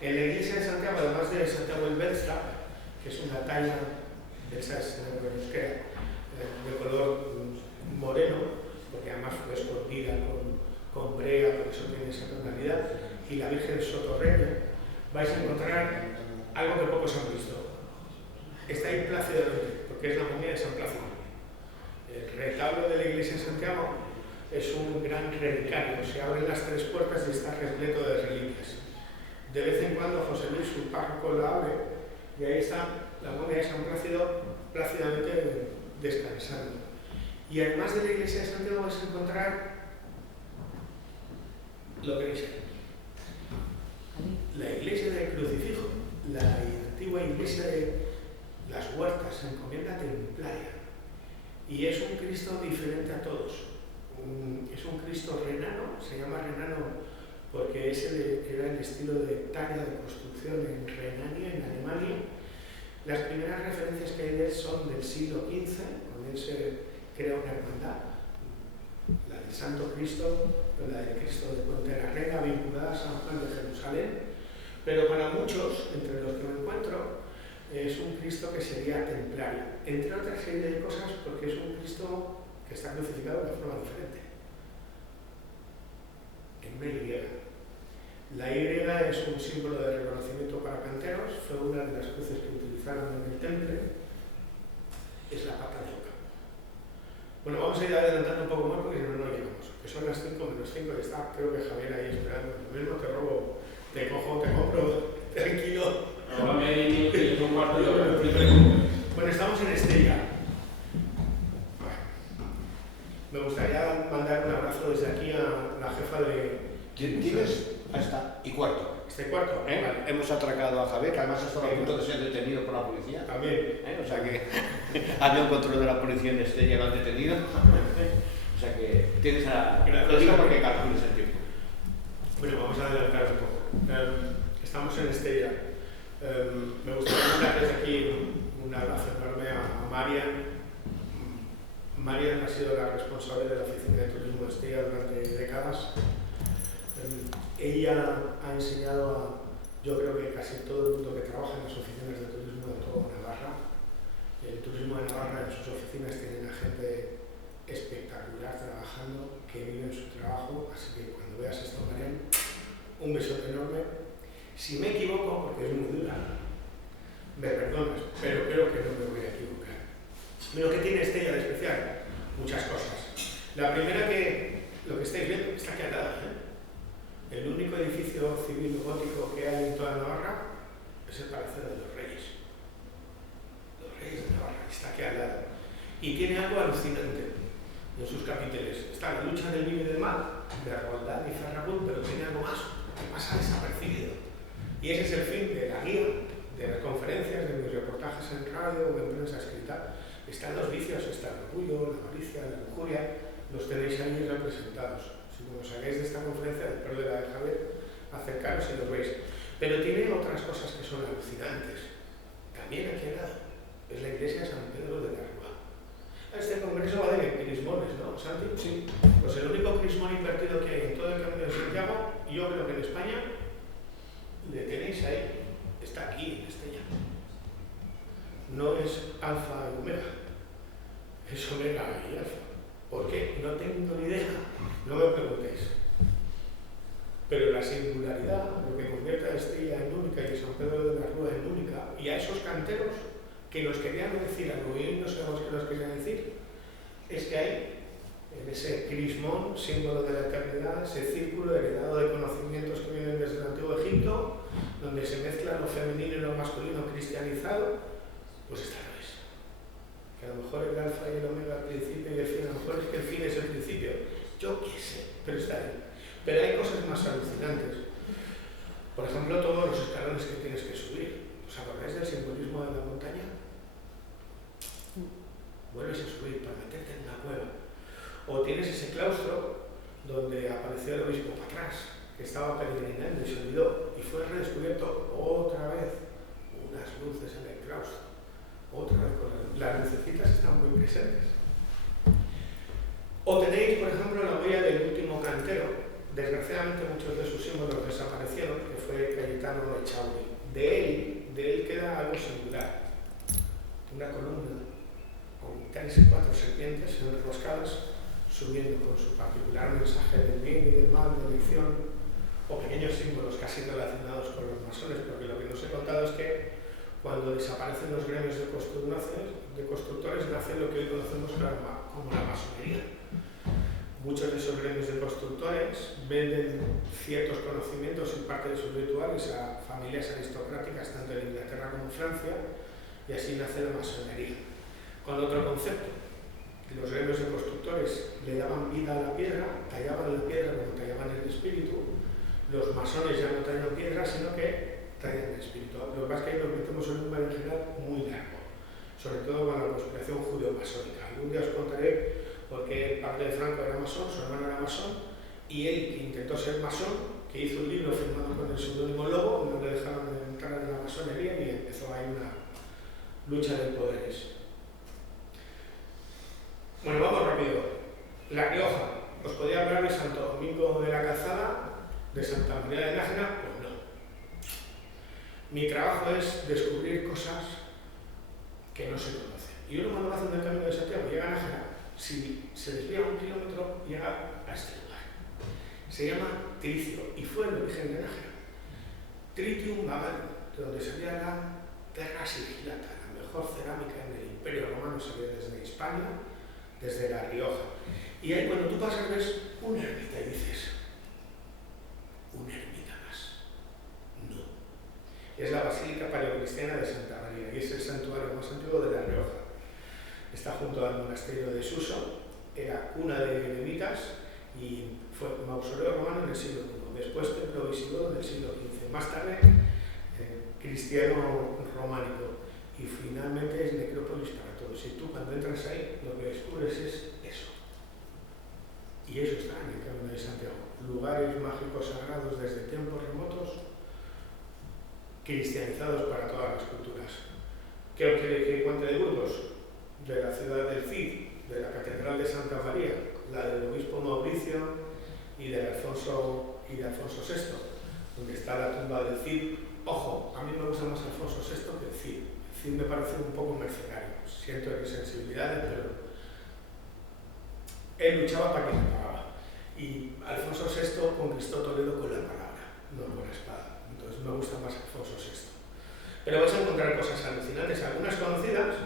En la iglesia de Santiago, además de Santiago el Belza, que es una talla, esa es de color moreno, porque además fue escondida con brea, por eso tiene esa tonalidad, y la Virgen Sotorreña, vais a encontrar algo que pocos han visto. Está ahí plácidamente, porque es la momia de San Plácido. El retablo de la iglesia de Santiago es un gran relicario, se abren las tres puertas y está repleto de reliquias. De vez en cuando José Luis, su párroco, lo abre y ahí está la momia de San Plácido plácidamente descansando. Y además de la iglesia de Santiago vais a encontrar lo que veis aquí. La iglesia del Crucifijo, la antigua iglesia de las Huertas, encomienda templaria. Y es un Cristo diferente a todos. Es un Cristo renano, se llama renano porque era el estilo de talla de construcción en Renania, en Alemania. Las primeras referencias que hay de él son del siglo XV, con él se crea una hermandad, la del Santo Cristo, la del Cristo de Puente de la Reina, vinculada a San Juan de Jerusalén, pero para muchos, entre los que me encuentro, es un Cristo que sería templario, entre otras serie de cosas porque es un Cristo que está crucificado de forma diferente, en una Y. La Y es un símbolo de reconocimiento para canteros, fue una de las cruces que utilizaron en el temple, es la pata de oca. Bueno, vamos a ir adelantando un poco más porque si no, no llegamos, que son las 5 menos 5 y está, creo que Javier ahí esperando. Lo mismo te robo, te cojo, te compro, tranquilo. Bueno, estamos en Estella. Me gustaría mandar un abrazo desde aquí a la jefa de... ¿Tienes? Ahí está. Y cuarto. Este cuarto. ¿Eh? Vale. Hemos atracado a Javier, que además ha estado a punto de ser detenido por la policía. También. O sea que había un control de la policía en Estella, lo han detenido. O sea que tienes a... Lo digo porque calcules el tiempo. Bueno, vamos a adelantar un poco. Estamos en Estella. Me gustaría mandar desde aquí un abrazo enorme a Marian. Marian ha sido la responsable de la oficina de turismo de Estella durante décadas. Ella ha enseñado a, yo creo que casi todo el mundo que trabaja en las oficinas de turismo de toda Navarra. El turismo de Navarra en sus oficinas tienen a gente espectacular trabajando, que vive en su trabajo, así que cuando veas esto, Marian, un besote enorme. Si me equivoco, porque es muy dura, me perdonas, pero creo que no me voy a equivocar. Lo que tiene Estella de especial, muchas cosas. La primera que, lo que estáis viendo, está aquí al lado, El único edificio civil gótico que hay en toda Navarra es el Palacio de los Reyes. Los Reyes de Navarra, está aquí al lado. Y tiene algo alucinante en sus capiteles. Está la lucha del bien y del mal, de Roldán y Ferragut, pero tiene algo más que pasa desapercibido. Y ese es el fin de la guía, de las conferencias, de mis reportajes en radio o en prensa escrita. Están los vicios, está el orgullo, la avaricia, la lujuria, los tenéis ahí representados. Si cuando salgáis de esta conferencia, después de la de Javier, acercaros y los veis. Pero tiene otras cosas que son alucinantes. También aquí al lado es la iglesia de San Pedro de la Rúa. Este congreso va de crismones, ¿no, Santi? Sí. Pues el único crismón invertido que hay en todo el Camino de Santiago, y yo creo que en España, le tenéis ahí, está aquí en Estella. No es alfa y omega, es omega y alfa. ¿Por qué? No tengo ni idea, no me preguntéis. Pero la singularidad, lo que convierte a Estella en única y a San Pedro de la Rúa en única, y a esos canteros que nos querían decir algo y no sabemos qué nos querían decir, es que hay en ese crismón, símbolo de la eternidad, ese círculo heredado de conocimientos que vienen desde el Antiguo Egipto, donde se mezcla lo femenino y lo masculino cristianizado, pues esta no es. Que a lo mejor el alfa y el omega al principio y el fin, a lo mejor es que el fin es el principio. Yo qué sé, pero está ahí. Pero hay cosas más alucinantes. Por ejemplo, todos los escalones que tienes que subir. ¿Os acordáis del simbolismo de la montaña? vuelves a subir para meterte en una cueva. O tienes ese claustro donde apareció el obispo Patras, que estaba peregrinando y se olvidó, y fue redescubierto otra vez unas luces en el claustro. Otra vez con las lucecitas están muy presentes. O tenéis, por ejemplo, la huella del último cantero. Desgraciadamente muchos de sus símbolos desaparecieron, que fue Cayetano Echauri. De él queda algo singular. Una columna con 3 y 4 serpientes enroscadas, subiendo con su particular mensaje del bien y del mal, de elección, o pequeños símbolos casi relacionados con los masones, porque lo que nos he contado es que cuando desaparecen los gremios de constructores nace lo que hoy conocemos como la masonería. Muchos de esos gremios de constructores venden ciertos conocimientos y parte de sus rituales a familias aristocráticas, tanto en Inglaterra como en Francia, y así nace la masonería. Con otro concepto, los gremios de constructores le daban vida a la piedra, tallaban la piedra como tallaban el espíritu. Los masones ya no tallan piedra, sino que tallan el espíritu. Lo que pasa es que ahí nos metemos en un berenjenal muy largo, sobre todo con la conspiración judeo-masónica. Algún día os contaré por qué el padre de Franco era masón, su hermano era masón, y él, que intentó ser masón, que hizo un libro firmado con el seudónimo Lobo, no le dejaron entrar en la masonería y empezó ahí una lucha de poderes. Bueno, vamos rápido. La Rioja. ¿Os podía hablar de Santo Domingo de la Calzada, de Santa María de Nájera? Pues no. Mi trabajo es descubrir cosas que no se conocen. Y uno cuando va haciendo el Camino de Santiago llega a Nájera, si se desvía 1 kilómetro, llega a este lugar. Se llama Tricio y fue el origen de Nájera. Tritium Magallum, de donde salía la terra sigillata, la mejor cerámica en el Imperio Romano, salía desde Hispania, desde La Rioja. Y ahí cuando tú pasas ves una ermita y dices, ¿una ermita más? No. Es la Basílica Paleocristiana de Santa María y es el santuario más antiguo de La Rioja. Está junto al monasterio de Suso, era cuna de eremitas y fue mausoleo romano en el siglo I, después templo visigodo en el siglo XV, más tarde cristiano románico y finalmente es necrópolis para todos. Y tú cuando entras ahí lo que descubres es eso. Y eso está en el Camino de Santiago. Lugares mágicos sagrados desde tiempos remotos, cristianizados para todas las culturas. ¿Qué os quiere que cuente de Burgos? De la ciudad del Cid, de la Catedral de Santa María, la del obispo Mauricio y de Alfonso VI, donde está la tumba del Cid. Ojo, a mí me gusta más Alfonso VI que el Cid. El Cid me parece un poco mercenario, siento insensibilidades, pero él luchaba para quien le pagaba. Y Alfonso VI conquistó Toledo con la palabra, no con la espada. Entonces me gusta más Alfonso VI. Pero vas a encontrar cosas alucinantes, algunas conocidas.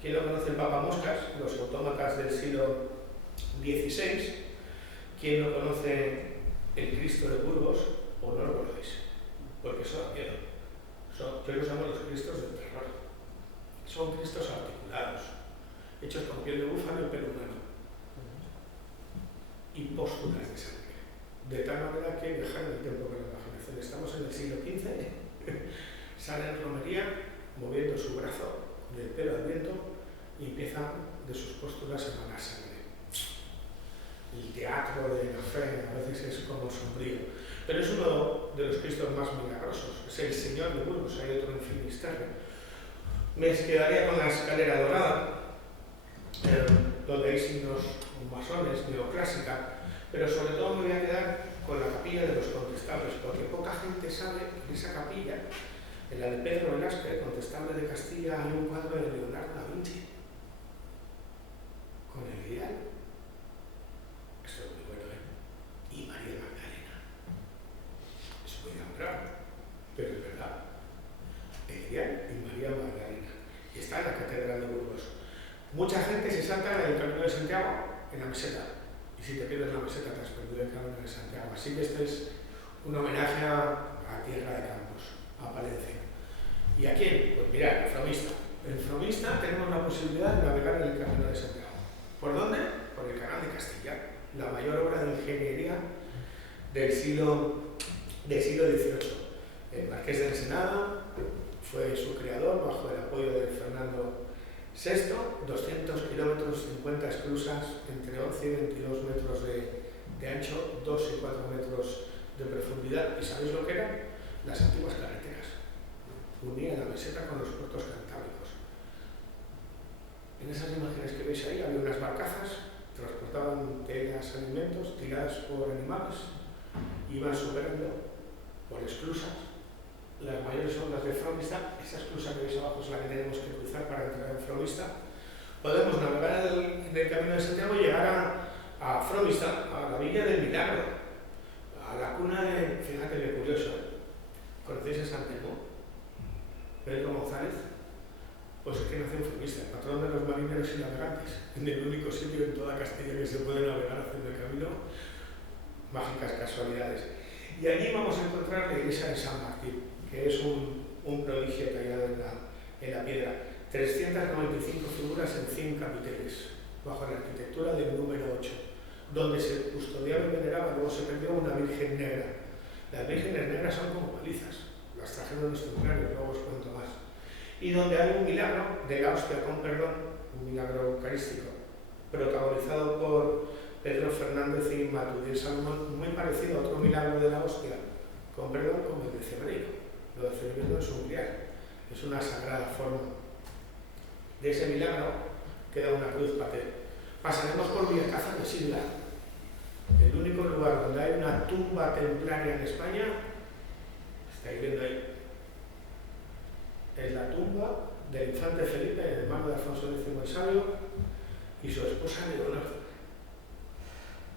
¿Quién lo conoce? El Papa Moscas, los autómatas del siglo XVI. ¿Quién lo conoce? El Cristo de Burgos, o no lo conocéis, porque eso da miedo. Yo los llamo los Cristos del terror. Son Cristos articulados, hechos con piel de búfalo y pelo humano, y póstulas de sangre, de tal manera que viajan el tiempo con la imaginación. Estamos en el siglo XV, sale en romería moviendo su brazo del pelo al viento y empieza de sus póstulas a emanar sangre. El teatro de la fe a veces es como sombrío, pero es uno de los Cristos más milagrosos. Es el Señor de Burgos, hay otro en Finisterre. Me quedaría con la escalera dorada, donde hay signos masones, neoclásica, pero sobre todo me voy a quedar con la capilla de los Contestables, porque poca gente sabe que en esa capilla, en la de Pedro Velázquez, Contestable de Castilla, hay un cuadro de Leonardo da Vinci con el ideal. Esto es muy bueno, ¿eh? Y María Magdalena. Es muy nombrado, pero es verdad. El ideal y María Magdalena. Y está en la Catedral de Burgos. Mucha gente se salta en el Camino de Santiago en la meseta. Y si te pierdes la meseta, te has perdido el Camino de Santiago. Así que este es un homenaje a Tierra de Campos, a Palencia. ¿Y a quién? Pues mirad, el Fromista. En Fromista tenemos la posibilidad de navegar en el Camino de Santiago. ¿Por dónde? Por el Canal de Castilla, la mayor obra de ingeniería del siglo XVIII. El Marqués de Ensenada fue su creador bajo el apoyo de Fernando Sexto, 200 kilómetros, 50 esclusas, entre 11 y 22 metros de ancho, 2 y 4 metros de profundidad. ¿Y sabéis lo que eran? Las antiguas carreteras. Unían la meseta con los puertos cantábricos. En esas imágenes que veis ahí había unas barcazas, transportaban telas, alimentos tiradas por animales, iban superando por esclusas las mayores ondas de Fromista. Esa esclusa que veis abajo es la que tenemos que cruzar para entrar en Fromista. Podemos navegar en el Camino de Santiago y llegar a Fromista, a la Villa del Milagro, a la cuna de, fíjate qué curioso, ¿conocéis a San Telmo? Pedro González. Pues es que nació en Fromista, el patrón de los marineros y navegantes, en el único sitio en toda Castilla que se puede navegar haciendo el camino. Mágicas casualidades. Y allí vamos a encontrar la iglesia de San Martín, que es un prodigio tallado en la piedra. 395 figuras en 100 capiteles, bajo la arquitectura del número 8, donde se custodiaba y veneraba, luego se perdió, una Virgen Negra. Las vírgenes negras son como palizas, las trajeron los templarios, luego os cuento más. Y donde hay un milagro de la hostia con perdón, un milagro eucarístico, protagonizado por Pedro Fernández y Matudiel Salomón, muy parecido a otro milagro de la hostia con perdón, como el de Cebrero. Lo de Cebrero no es un grial, es una sagrada forma. De ese milagro queda una cruz pater. Pasaremos por Villalcázar de Sigla, el único lugar donde hay una tumba templaria en España. Estáis viendo ahí, es la tumba del infante Felipe, hermano de Alfonso X el Sabio, y su esposa Leonor.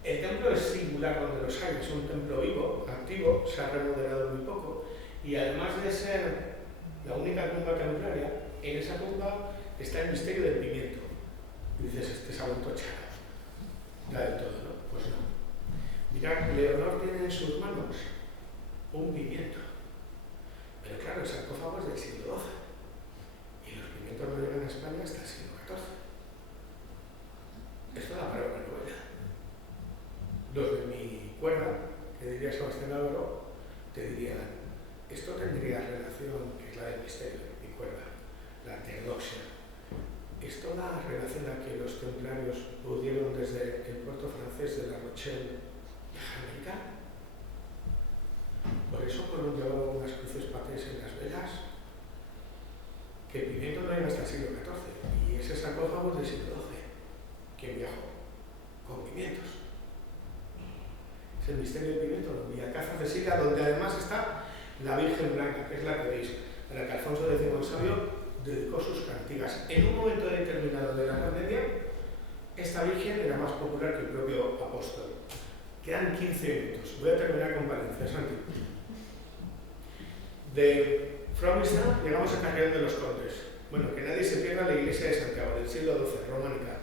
El templo es singular donde los hay, es un templo vivo, activo, se ha remodelado muy poco, y además de ser la única tumba templaria, en esa tumba está el misterio del pimiento. Y dices, este se ha vuelto chara. Ya del todo, ¿no? Pues no. Mirad, Leonor tiene en sus manos un pimiento. Pero claro, el sarcófago es del siglo XII. Y los pimientos no llegan a España hasta el siglo XIV. Esto da para una novela. Los de mi cuerda, que diría Sebastián Álvaro, te dirían, esto tendría relación, que es la del misterio, mi cuerda, la teodoxia. Esto da relación a que los templarios pudieron desde el puerto francés de La Rochelle viajar a América. Por eso Colón llevaba unas cruces patés en las velas, que el pimiento no era hasta el siglo XIV, y ese sarcófago es del siglo XII. ¿Quién viajó? Con pimientos. Es el misterio del pimiento, los Villalcázar de Sigla, donde además está la Virgen Blanca, que es la que veis, a la que Alfonso X el Sabio dedicó sus cantigas. En un momento determinado de la Edad Media, esta Virgen era más popular que el propio apóstol. Quedan 15 minutos. Voy a terminar con Valencia, Santi. De Fromista llegamos a Carrión de los Condes. Bueno, que nadie se pierda la iglesia de Santiago, del siglo XII, románica.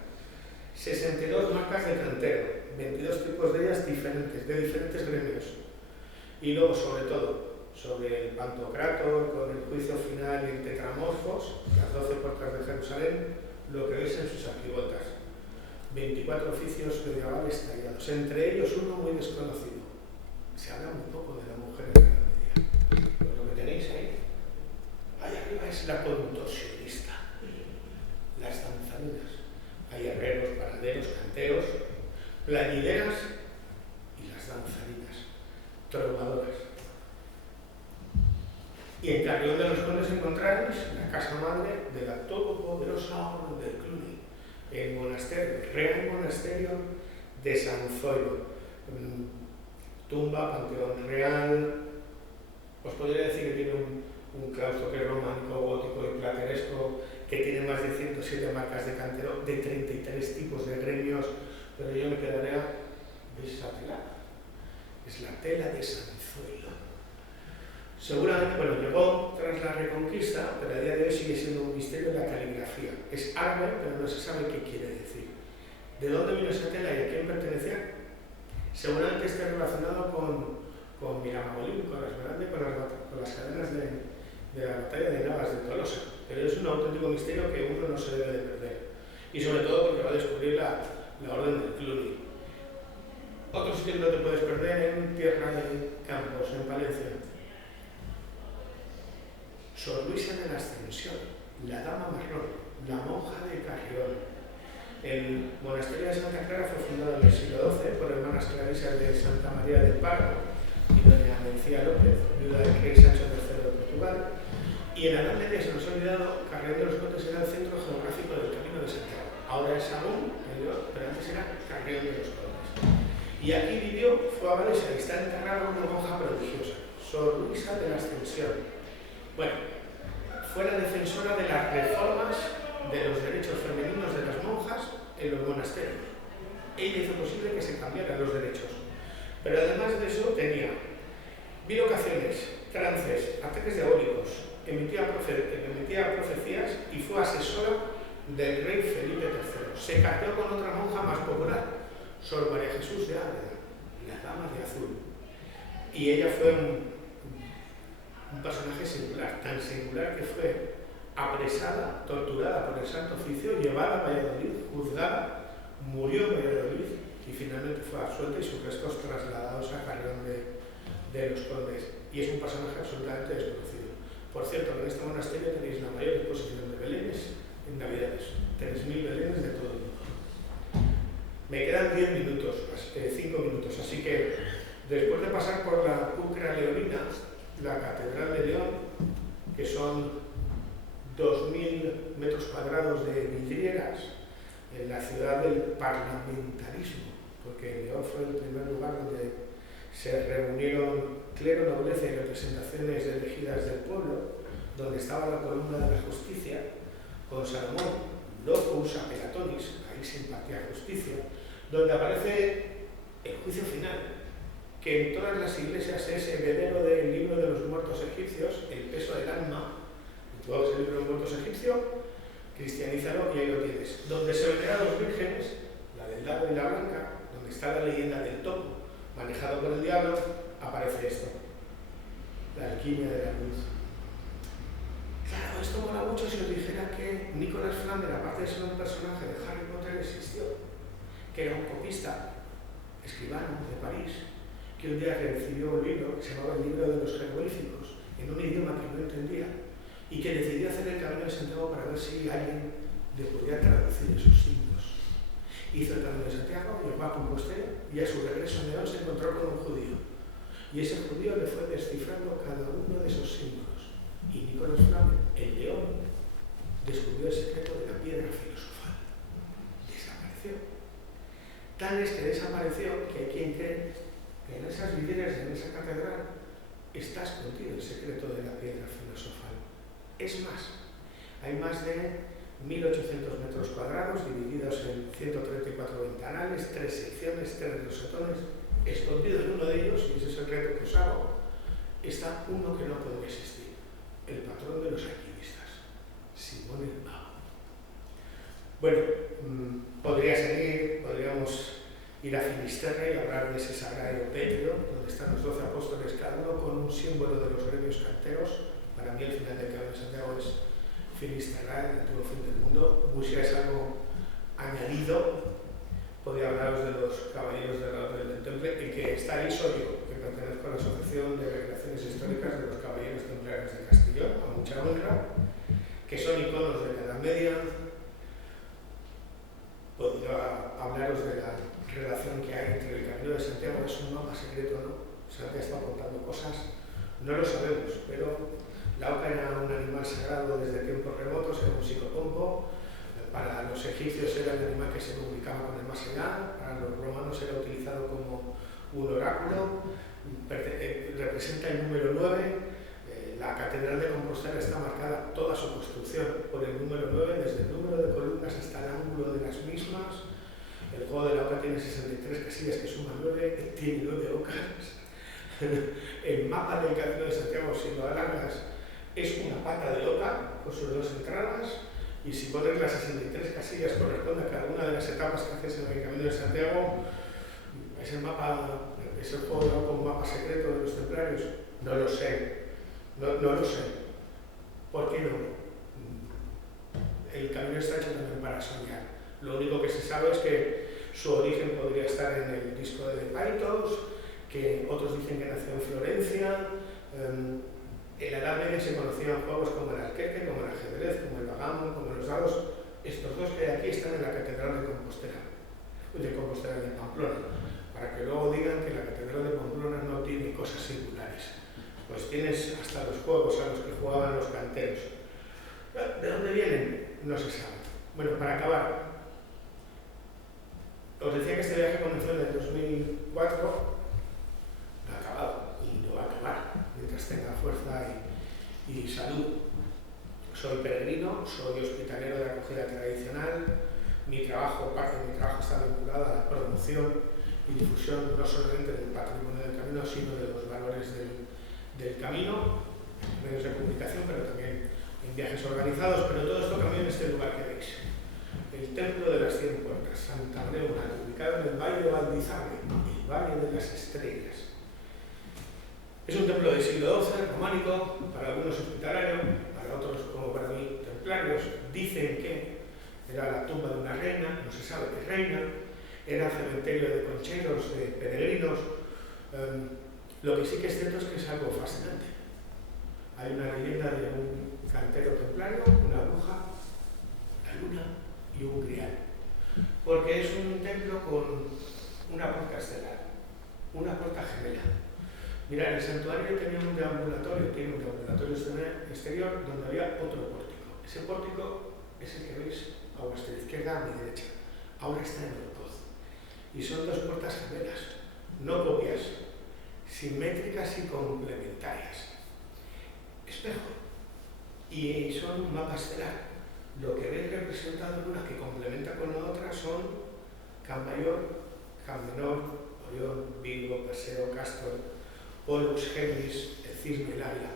62 marcas de cantero, 22 tipos de ellas diferentes, de diferentes gremios. Y luego, sobre todo, sobre el Pantocrátor, con el juicio final y el Tetramorfos, las 12 puertas de Jerusalén, lo que veis en sus arquivoltas. 24 oficios medievales tallados, entre ellos uno muy desconocido. Se habla muy poco de la mujer en la Edad Media. Pues lo que tenéis ahí arriba es la contorsionista, las danzarinas. Hay herreros, panaderos, canteros, plañideras y las danzarinas, trovadoras. Y en Carrión de los Condes encontráis la casa madre de la todopoderosa Orden del Cluny, el monasterio, el Real Monasterio de San Zoilo. Tumba, panteón real. Os podría decir que tiene un claustro que es románico, gótico y plateresco, que tiene más de 107 marcas de cantero, de 33 tipos de gremios, pero yo me quedaría, ¿veis esa tela? Es la tela de San Zoilo. Seguramente, bueno, llegó tras la Reconquista, pero a día de hoy sigue siendo un misterio la caligrafía. Es árabe, pero no se sabe qué quiere decir. ¿De dónde vino esa tela y a quién pertenecía? Seguramente esté relacionado con Miramagolín, con las cadenas de la batalla de Navas de Tolosa. Pero es un auténtico misterio que uno no se debe de perder. Y sobre todo porque va a descubrir la Orden del Cluny. Otro sitio que no te puedes perder en Tierra de Campos, en Palencia. Sor Luisa de la Ascensión, la Dama Marrón, la monja de Carrión. El monasterio de Santa Clara fue fundado en el siglo XII por hermanas clarisas de Santa María del Parco y doña Mencía López, viuda del rey Sancho III de Portugal. Y en la Edad Media se nos ha olvidado, Carrión de los Condes era el centro geográfico del Camino de Santiago. Ahora es Sagún, pero antes era Carrión de los Condes. Y aquí vivió, fue abadesa y está enterrada una monja prodigiosa, Sor Luisa de la Ascensión. Bueno, fue la defensora de las reformas de los derechos femeninos de las monjas en los monasterios. Ella hizo posible que se cambiaran los derechos. Pero además de eso tenía bilocaciones, trances, ataques diabólicos, emitía profecías y fue asesora del rey Felipe III. Se casó con otra monja más popular, Sor María Jesús de Ávila, la Dama de Azul. Y ella fue un personaje singular, tan singular que fue apresada, torturada por el Santo Oficio, llevada a Valladolid, juzgada, murió en Valladolid y finalmente fue absuelta y sus restos trasladados a Carrión de los Condes. Y es un personaje absolutamente desconocido. Por cierto, en este monasterio tenéis la mayor exposición de belenes en Navidades, 3.000 belenes de todo el mundo. Me quedan 5 minutos, así que después de pasar por la Pulcra Leonina, la Catedral de León, que son 2.000 metros cuadrados de vidrieras, en la ciudad del parlamentarismo, porque León fue el primer lugar donde se reunieron clero, nobleza y representaciones elegidas del pueblo, donde estaba la columna de la justicia, con Salomón, locus appellatoris, ahí se impartía justicia, donde aparece el juicio final, que en todas las iglesias es heredero del libro de los muertos egipcios, el peso del alma. Tú haces el libro de los muertos egipcios, cristianízalo y ahí lo tienes. Donde se venera a los vírgenes, la del lago y la blanca, donde está la leyenda del topo, manejado por el diablo, aparece esto, la alquimia de la luz. Claro, esto mola mucho si os dijera que Nicolás Flamel, aparte de ser un personaje de Harry Potter, existió, que era un copista, escribano de París, que un día recibió un libro que se llamaba el libro de los jeroglíficos, en un idioma que no entendía, y que decidió hacer el Camino de Santiago para ver si alguien le podía traducir esos signos. Hizo el Camino de Santiago, llegó a Compostela y a su regreso a León se encontró con un judío. Y ese judío le fue descifrando cada uno de esos símbolos. Y Nicolás Flamel, el León, descubrió el secreto de la piedra filosofal. Desapareció. Tal es que desapareció que hay quien cree que en esas vidrieras, en esa catedral, está escondido el secreto de la piedra filosofal. Es más, hay más de 1.800 metros cuadrados divididos en 134 ventanales, 3 secciones, 3 rosetones. Escondido en uno de ellos, y ese es el reto que os hago, está uno que no puede existir, el patrón de los alquimistas, Simón el Mago. Bueno, podría seguir, podríamos ir a Finisterre y hablar de ese sagrario Petrio, donde están los 12 apóstoles, cada uno con un símbolo de los gremios canteros. Para mí el final del Camino de Santiago es Finisterre, el antiguo fin del mundo. Busia es algo añadido. Podría hablaros de los caballeros del Orden del Temple, y que está ahí soy yo, que pertenezco a la Asociación de Recreaciones Históricas de los Caballeros Templarios de Castellón, a mucha honra, que son iconos de la Edad Media. Podría hablaros de la relación que hay entre el Camino de Santiago, es un mapa secreto, ¿no? Santiago está apuntando cosas, no lo sabemos, pero la oca era un animal sagrado desde tiempos remotos, era un psicopompo. Para los egipcios era el animal que se comunicaba con el más allá, para los romanos era utilizado como un oráculo, representa el número 9, la Catedral de Compostela está marcada toda su construcción por el número 9, desde el número de columnas hasta el ángulo de las mismas. El juego de la oca tiene 63 casillas que suman 9, tiene 9 ocas. El mapa del Camino de Santiago, si lo alargas, es una pata de oca con sus 2 entradas. Y si pones las 63 casillas corresponde a cada una de las etapas que haces en el Camino de Santiago, ¿es el mapa, es el juego de un mapa secreto de los templarios? No lo sé, no lo sé. ¿Por qué no? El camino está hecho también para soñar. Lo único que se sabe es que su origen podría estar en el disco de Paitos, que otros dicen que nació en Florencia. En la Edad Media se conocían juegos como el alqueque, como el ajedrez, como el bagamon, como los dados. Estos dos que hay aquí están en la Catedral de Compostela, de Pamplona, para que luego digan que la Catedral de Pamplona no tiene cosas singulares. Pues tienes hasta los juegos a los que jugaban los canteros. ¿De dónde vienen? No se sabe. Bueno, para acabar, os decía que este viaje comenzó en el 2004, no ha acabado y no va a acabar mientras tenga fuerza y salud. Soy peregrino, soy hospitalero de acogida tradicional. Parte de mi trabajo está vinculada a la promoción y difusión no solamente del patrimonio del camino, sino de los valores del camino, en medios de comunicación, pero también en viajes organizados. Pero todo esto cambió en este lugar que veis. El Templo de las 100 Puertas, Santa Brémula, ubicado en el Valle de Valdizabe, el Valle de las Estrellas. Es un templo del siglo XII, románico, para algunos hospitalarios, para otros, como para mí, templarios. Dicen que era la tumba de una reina, no se sabe qué reina, era cementerio de concheros, de peregrinos. Lo que sí que es cierto es que es algo fascinante. Hay una leyenda de un cantero templario, una bruja, la luna y un grial. Porque es un templo con una puerta estelar, una puerta gemela. Mirad, el santuario tiene un deambulatorio exterior donde había otro pórtico. Ese pórtico es el que veis a vuestra izquierda, a mi derecha. Ahora está en Orpoz. Y son dos puertas gemelas, no copias, simétricas y complementarias. Espejo. Y son un mapa estelar. Lo que veis representado en una que complementa con la otra son Can Mayor, Can Menor, Orión, Virgo, Perseo, Castor, Pollux, Géminis, el Cisne, el Águila,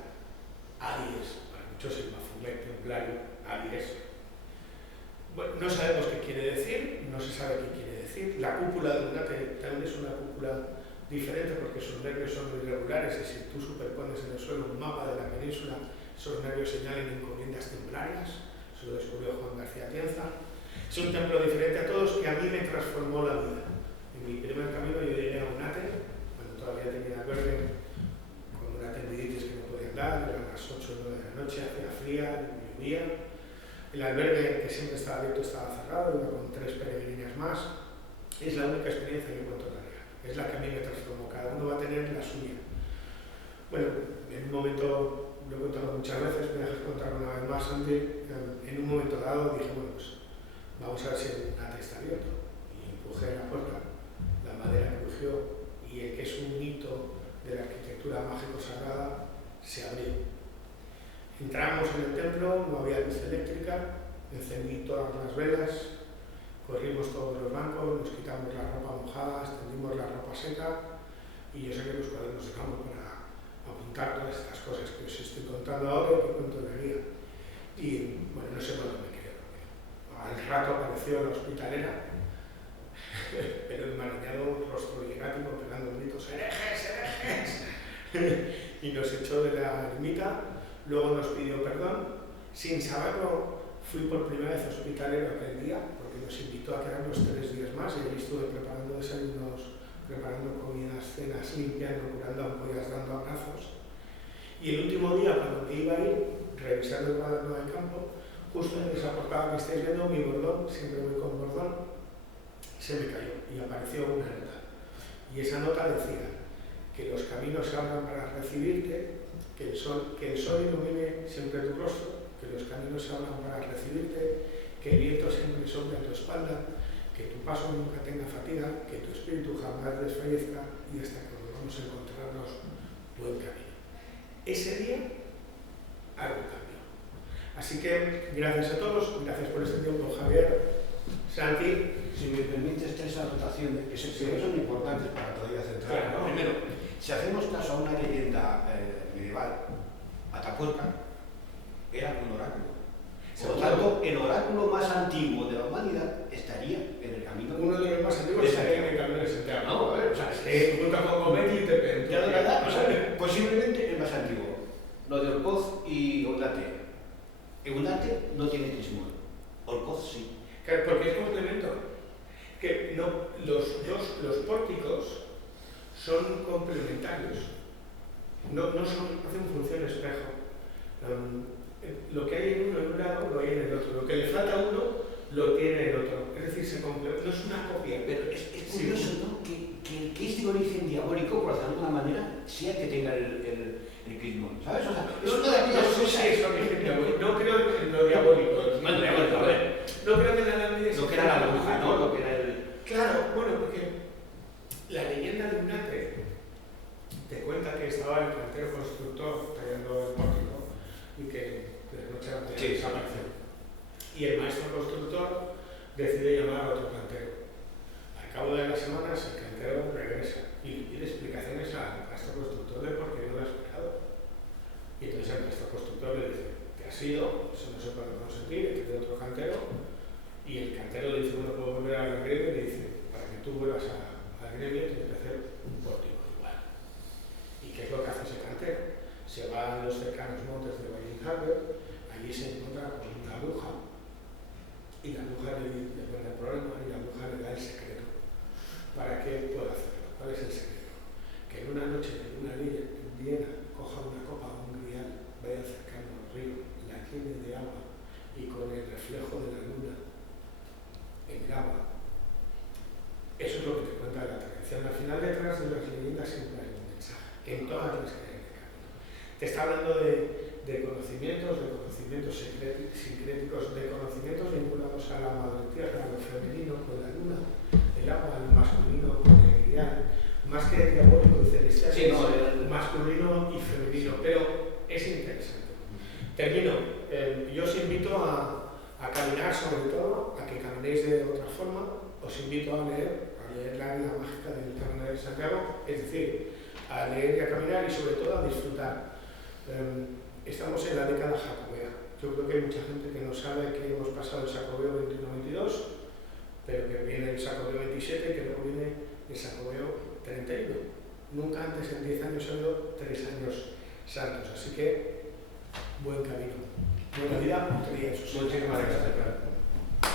Aries, para muchos el Baphomet templario, Aries. Bueno, no sabemos qué quiere decir, no se sabe qué quiere decir. La cúpula de Eunate también es una cúpula diferente porque sus nervios son irregulares y si tú superpones en el suelo un mapa de la península, esos nervios señalan encomiendas templarias. Eso lo descubrió Juan García Atienza. Es un templo diferente a todos que a mí me transformó la vida. En mi primer camino yo llegué a Eunate, cuando todavía tenía albergue, con una tendinitis que no podía andar, eran las 8 o 9 de la noche, hacía fría, llovía. El albergue, que siempre estaba abierto, estaba cerrado, iba con 3 peregrinas más. Es la única experiencia que cuento en la vida. Es la que a mí me transformó. Cada uno va a tener la suya. Bueno, en un momento, lo he contado muchas veces, me dejas contar una vez más, Andy. En un momento dado dije, bueno, pues vamos a ver si el Eunate está abierto. Y empujé la puerta, la madera crujió y el que es un hito de la arquitectura mágico-sagrada se abrió. Entramos en el templo, no había luz eléctrica, encendí todas las velas, corrimos todos los bancos, nos quitamos la ropa mojada, extendimos la ropa seca y yo saqué los cuadernos de campo para apuntar todas estas cosas que os estoy contando ahora y que cuento en la guía. Y bueno, no sé cuándo me quedé dormido. Al rato apareció la hospitalera, pero enmarañado, rostro hierático, pegando gritos, ¡herejes, herejes! Y nos echó de la ermita. Luego nos pidió perdón. Sin saberlo, fui por primera vez hospitalero aquel día, porque nos invitó a quedarnos 3 días más y allí estuve preparando desayunos, preparando comidas, cenas, limpiando, curando ampollas, dando abrazos. Y el último día, cuando me iba a ir, revisando el cuaderno del campo, justo en esa portada que estáis viendo, mi bordón, siempre voy con bordón, se me cayó y apareció una nota. Y esa nota decía que los caminos se abran para recibirte, que el sol ilumine siempre tu rostro, que los caminos se abran para recibirte, que el viento siempre sobre a tu espalda, que tu paso nunca tenga fatiga, que tu espíritu jamás desfallezca y hasta que volvamos a encontrarnos buen camino. Ese día algo cambió. Así que gracias a todos, gracias por este tiempo, Javier, Santi. Si me permites 3 anotaciones, que son importantes para todavía centrar. Claro. Primero, si hacemos caso a una leyenda medieval, Atapuerca era un oráculo. Por lo tanto, el oráculo más antiguo de la humanidad estaría en el camino. Uno de los más antiguos estaría en el camino de Santiago. No, a ver, o sea, junto con Gometti y Tepe. Ya de verdad, o sea, posiblemente el más antiguo. Lo de Orpoz y Eunate. Eunate no tiene crismón, Orpoz sí. Porque es complemento. Que no, los pórticos son complementarios. no hacen función espejo. Lo que hay en uno en un lado lo hay en el otro. Lo que le falta a uno lo tiene el otro. Es decir, se complementa, no es una copia. Pero es curioso, ¿no? Que este origen diabólico, por decirlo de alguna manera, sea el que tenga el crismón, ¿sabes? O sea, es una de aquellas no sé si es origen diabólico. No creo en lo diabólico. Bueno, diabólico, a ver. No creo que la Edad Media Lo que era la bruja, ¿no? Lo que era el... Claro, bueno, porque la leyenda de Unate te cuenta que estaba el cantero constructor tallando el pórtico y que de la noche a la mañana desapareció. Y el maestro constructor decide llamar a otro cantero. Al cabo de las semanas el cantero regresa y pide explicaciones al maestro constructor de por qué no lo ha esperado. Y entonces el maestro constructor le dice, ¿qué ha sido? Eso no se puede consentir, hay que tener otro cantero. Y el cantero le dice, bueno, puedo volver al gremio, y le dice, para que tú vuelvas al gremio tienes que hacer un pórtico igual. ¿Y qué es lo que hace ese cantero? Se va a los cercanos montes de Weidenhaber, allí se encuentra con una bruja, y la bruja le pone el problema y la bruja le da el secreto para que pueda hacerlo. ¿Cuál es el secreto? Que en una noche de luna en Viena coja una copa o un grial, vaya cercano al río, la llene de agua y con el reflejo de la luna en el agua. Eso es lo que te cuenta la tradición. Al final, detrás de las leyendas siempre hay un mensaje, en todas las que hay en el camino. Te está hablando de conocimientos sincréticos, de conocimientos vinculados a la madre tierra, a lo femenino con la luna, el agua, lo masculino con el grial, más que diabólico y celestial, sí, no, masculino y femenino, pero es interesante. Termino. Yo os invito a caminar, sobre todo, a que caminéis de otra forma. Os invito a leer la vida mágica del Camino de Santiago, es decir, a leer y a caminar y sobre todo a disfrutar. Estamos en la década jacobea. Yo creo que hay mucha gente que no sabe que hemos pasado el Jacobeo 21-22, pero que viene el Jacobeo 27 y que luego viene el Jacobeo 31. Nunca antes en 10 años ha habido 3 años santos, así que buen camino. Buena vida, Muchísimas gracias.